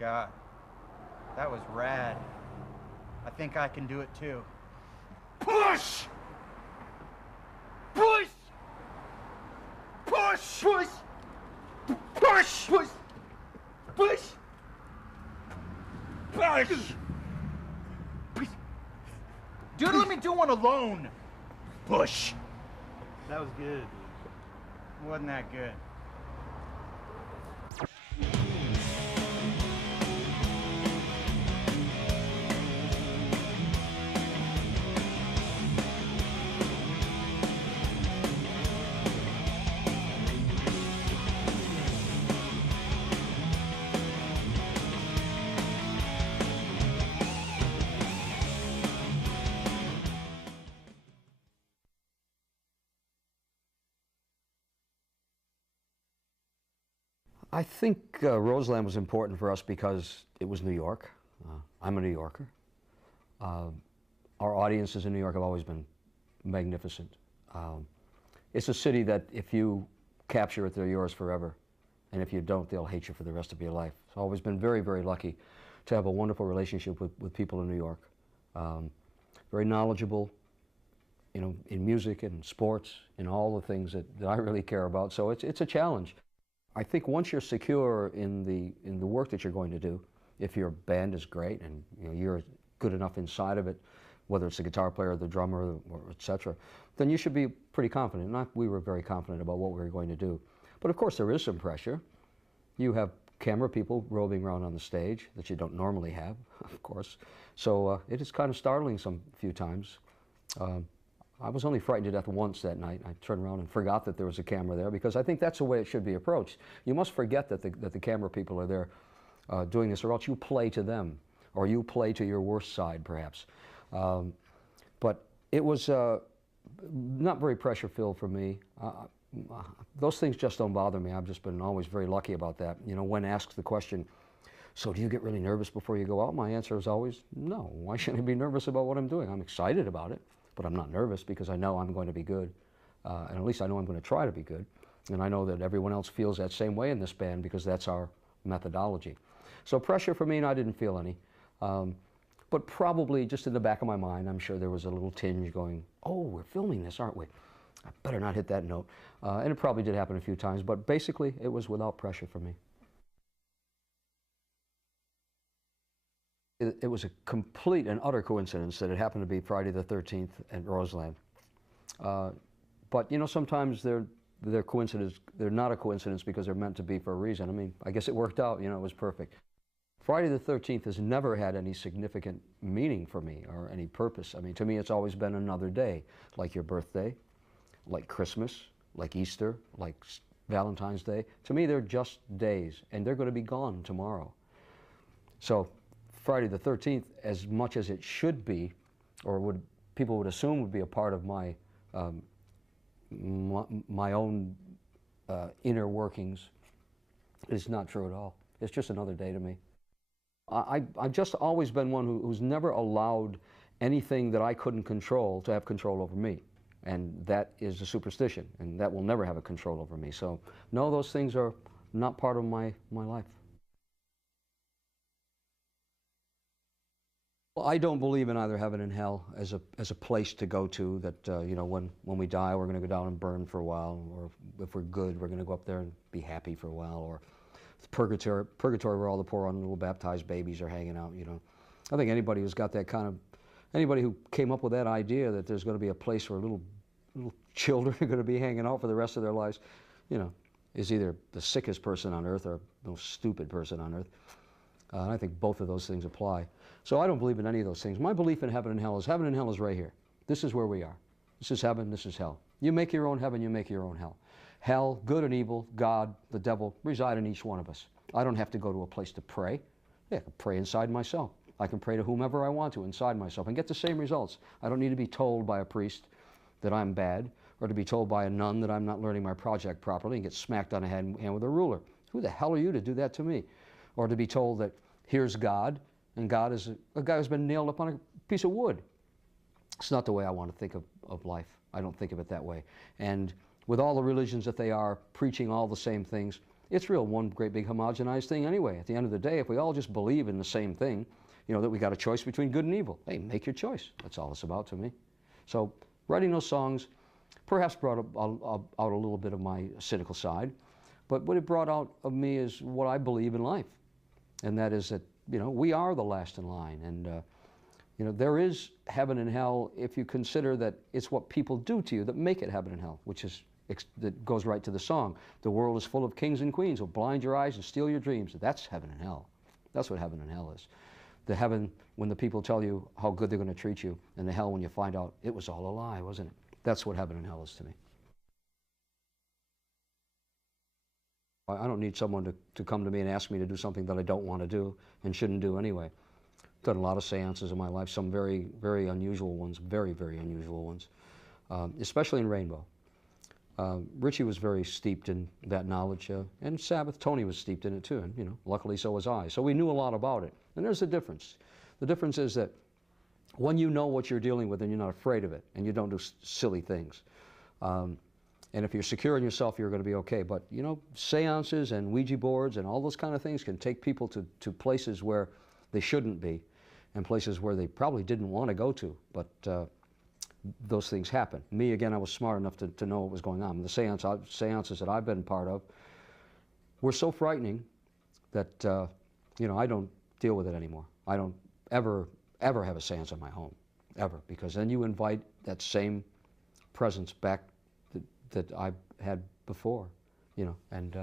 God, that was rad. I think I can do it too. Push! Push! Push! Push! Push! Push! Push! Push! Push! Dude, let me do one alone. Push! That was good. Wasn't that good? I think Roseland was important for us because it was New York. I'm a New Yorker. Our audiences in New York have always been magnificent. It's a city that if you capture it, they're yours forever. And if you don't, they'll hate you for the rest of your life. So I've always been very, very lucky to have a wonderful relationship with people in New York. Very knowledgeable, you know, in music and sports and all the things that I really care about. So it's a challenge. I think once you're secure in the work that you're going to do, if your band is great and you know, you're good enough inside of it, whether it's the guitar player, or the drummer, or et cetera, then you should be pretty confident. We were very confident about what we were going to do. But of course there is some pressure. You have camera people roving around on the stage that you don't normally have, of course. So it is kind of startling few times. I was only frightened to death once that night. I turned around and forgot that there was a camera there because I think that's the way it should be approached. You must forget that the camera people are there doing this, or else you play to them, or you play to your worst side, perhaps. But it was not very pressure-filled for me. Those things just don't bother me. I've just been always very lucky about that. You know, when asked the question, so do you get really nervous before you go out? My answer is always, no. Why should I be nervous about what I'm doing? I'm excited about it. But I'm not nervous because I know I'm going to be good. And at least I know I'm going to try to be good. And I know that everyone else feels that same way in this band because that's our methodology. So pressure for me, and I didn't feel any. But probably just in the back of my mind, I'm sure there was a little tinge going, oh, we're filming this, aren't we? I better not hit that note. And it probably did happen a few times, but basically it was without pressure for me. It was a complete and utter coincidence that it happened to be Friday the 13th at Roseland. But you know, sometimes they're coincidence. They're not a coincidence because they're meant to be for a reason. I mean, I guess it worked out. You know, it was perfect. Friday the 13th has never had any significant meaning for me or any purpose. I mean, to me, it's always been another day, like your birthday, like Christmas, like Easter, like Valentine's Day. To me, they're just days, and they're going to be gone tomorrow. So Friday the 13th, as much as it should be, or people would assume would be a part of my my own inner workings, is not true at all. It's just another day to me. I've just always been one who's never allowed anything that I couldn't control to have control over me. And that is a superstition, and that will never have a control over me. So no, those things are not part of my life. Well, I don't believe in either heaven and hell as a place to go to, that you know, when we die we're going to go down and burn for a while, or if we're good we're going to go up there and be happy for a while, or purgatory where all the poor little baptized babies are hanging out. You know, I think anybody who's got that kind of, anybody who came up with that idea that there's going to be a place where little children are going to be hanging out for the rest of their lives, you know, is either the sickest person on earth or the most stupid person on earth. And I think both of those things apply. So I don't believe in any of those things. My belief in heaven and hell is right here. This is where we are. This is heaven, this is hell. You make your own heaven, you make your own hell. Hell, good and evil, God, the devil, reside in each one of us. I don't have to go to a place to pray. Yeah, I can pray inside myself. I can pray to whomever I want to inside myself and get the same results. I don't need to be told by a priest that I'm bad, or to be told by a nun that I'm not learning my project properly and get smacked on the hand with a ruler. Who the hell are you to do that to me? Or to be told that here's God, and God is a guy who's been nailed up on a piece of wood. It's not the way I want to think of life. I don't think of it that way. And with all the religions that they are, preaching all the same things, it's real one great big homogenized thing anyway. At the end of the day, if we all just believe in the same thing, you know, that we got a choice between good and evil, hey, make your choice. That's all it's about to me. So writing those songs perhaps brought out a little bit of my cynical side, but what it brought out of me is what I believe in life, and that is that, you know, we are the last in line, and you know, there is heaven and hell if you consider that it's what people do to you that make it heaven and hell, which is, that goes right to the song. The world is full of kings and queens who blind your eyes and steal your dreams. That's heaven and hell. That's what heaven and hell is. The heaven when the people tell you how good they're going to treat you, and the hell when you find out it was all a lie, wasn't it? That's what heaven and hell is to me. I don't need someone to come to me and ask me to do something that I don't want to do and shouldn't do anyway. Done a lot of seances in my life, some very, very unusual ones, very, very unusual ones, especially in Rainbow. Richie was very steeped in that knowledge, and Sabbath, Tony was steeped in it too, and you know, luckily so was I. So we knew a lot about it, and there's a difference. The difference is that when you know what you're dealing with and you're not afraid of it, and you don't do silly things, and if you're secure in yourself, you're going to be okay. But you know, seances and Ouija boards and all those kind of things can take people to places where they shouldn't be, and places where they probably didn't want to go to, but those things happen. Me, again, I was smart enough to know what was going on. The seances that I've been part of were so frightening that, you know, I don't deal with it anymore. I don't ever have a seance in my home, ever, because then you invite that same presence back that I had before, you know, and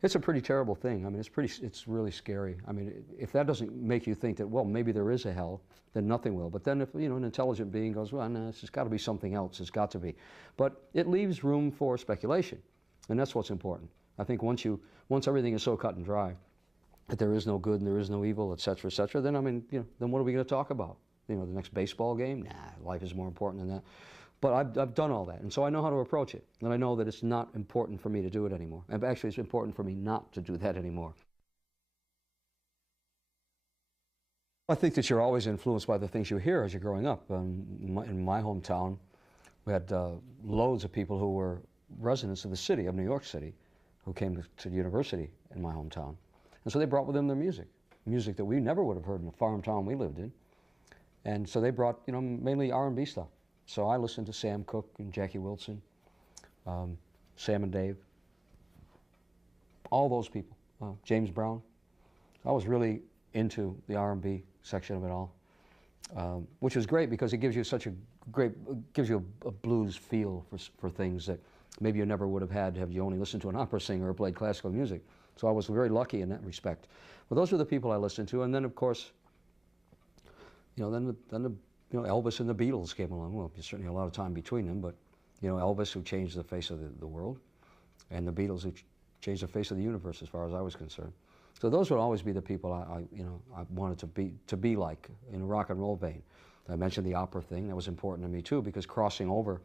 it's a pretty terrible thing. I mean, it's really scary. I mean, if that doesn't make you think that, well, maybe there is a hell, then nothing will. But then if, you know, an intelligent being goes, well, no, it's got to be something else. It's got to be. But it leaves room for speculation, and that's what's important. I think once everything is so cut and dry that there is no good and there is no evil, et cetera, then, I mean, you know, then what are we going to talk about? You know, the next baseball game? Nah, life is more important than that. But I've done all that, and so I know how to approach it. And I know that it's not important for me to do it anymore. And actually, it's important for me not to do that anymore. I think that you're always influenced by the things you hear as you're growing up. In my hometown, we had loads of people who were residents of the city, of New York City, who came to the university in my hometown. And so they brought with them their music that we never would have heard in the farm town we lived in. And so they brought, you know, mainly R&B stuff. So I listened to Sam Cooke and Jackie Wilson, Sam and Dave, all those people, James Brown. I was really into the R&B section of it all, which was great because it gives you such a great, gives you a blues feel for things that maybe you never would have had you only listened to an opera singer or played classical music. So I was very lucky in that respect. But those were the people I listened to, and then of course, you know, then you know, Elvis and the Beatles came along. Well, there's certainly a lot of time between them, but, you know, Elvis, who changed the face of the world, and the Beatles, who changed the face of the universe as far as I was concerned. So those would always be the people I wanted to be like in a rock and roll vein. I mentioned the opera thing. That was important to me too, because crossing over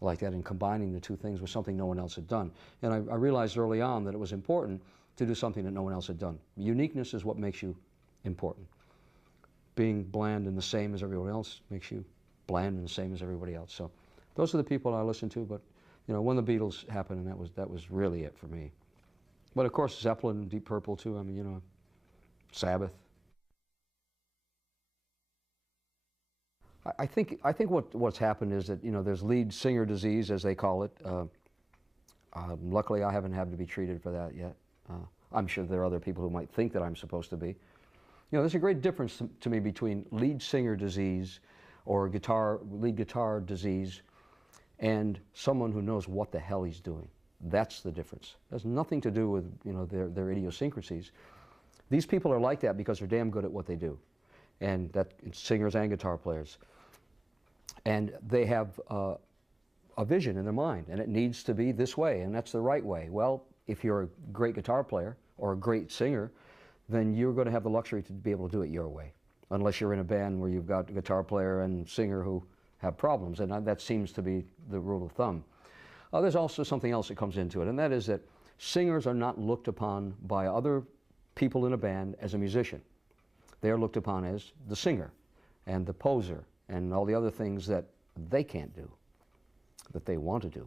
like that and combining the two things was something no one else had done. And I realized early on that it was important to do something that no one else had done. Uniqueness is what makes you important. Being bland and the same as everyone else makes you bland and the same as everybody else. So those are the people I listen to, but you know, when the Beatles happened, and that was really it for me. But of course, Zeppelin and Deep Purple too. I mean, you know, Sabbath. I think what's happened is that, you know, there's lead singer disease, as they call it. Luckily, I haven't had to be treated for that yet. I'm sure there are other people who might think that I'm supposed to be. You know, there's a great difference to me between lead singer disease or lead guitar disease and someone who knows what the hell he's doing. That's the difference. It has nothing to do with, you know, their idiosyncrasies. These people are like that because they're damn good at what they do, and that singers and guitar players. And they have a vision in their mind, and it needs to be this way, and that's the right way. Well, if you're a great guitar player or a great singer, then you're going to have the luxury to be able to do it your way, unless you're in a band where you've got a guitar player and singer who have problems, and that seems to be the rule of thumb. There's also something else that comes into it, and that is that singers are not looked upon by other people in a band as a musician. They are looked upon as the singer and the poser and all the other things that they can't do, that they want to do.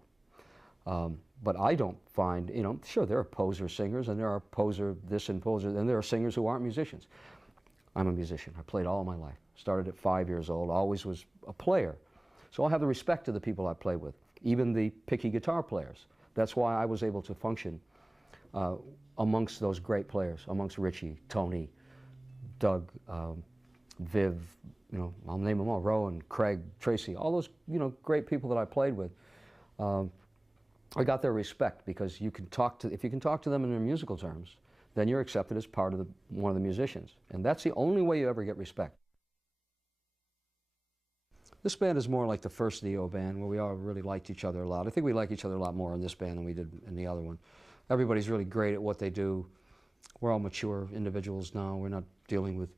But I don't find, you know, sure, there are poser singers, and there are poser this and poser, and there are singers who aren't musicians. I'm a musician. I played all my life. Started at 5 years old, always was a player. So I have the respect of the people I play with, even the picky guitar players. That's why I was able to function amongst those great players, amongst Richie, Tony, Doug, Viv, you know, I'll name them all, Rowan, Craig, Tracy, all those, you know, great people that I played with. I got their respect because you can talk to, if you can talk to them in their musical terms, then you're accepted as part of one of the musicians. And that's the only way you ever get respect. This band is more like the first Dio band, where we all really liked each other a lot. I think we like each other a lot more in this band than we did in the other one. Everybody's really great at what they do. We're all mature individuals now. We're not dealing with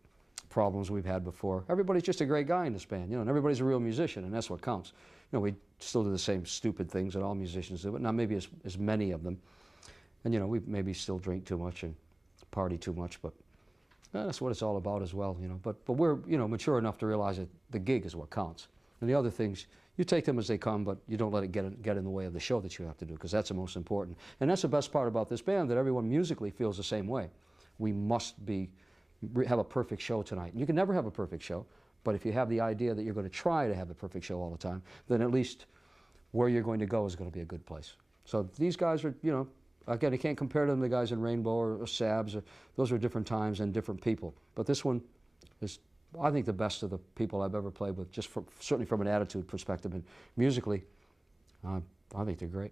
problems we've had before. Everybody's just a great guy in this band, you know, and everybody's a real musician, and that's what counts. You know, we still do the same stupid things that all musicians do, but not maybe as many of them. And, you know, we maybe still drink too much and party too much, but that's what it's all about as well, you know. But we're, you know, mature enough to realize that the gig is what counts. And the other things, you take them as they come, but you don't let it get in the way of the show that you have to do, because that's the most important. And that's the best part about this band, that everyone musically feels the same way. We must have a perfect show tonight. And you can never have a perfect show, but if you have the idea that you're going to try to have a perfect show all the time, then at least where you're going to go is going to be a good place. So these guys are, you know, again, you can't compare them to the guys in Rainbow or Sabs. Those are different times and different people. But this one is, I think, the best of the people I've ever played with, just certainly from an attitude perspective. And musically, I think they're great.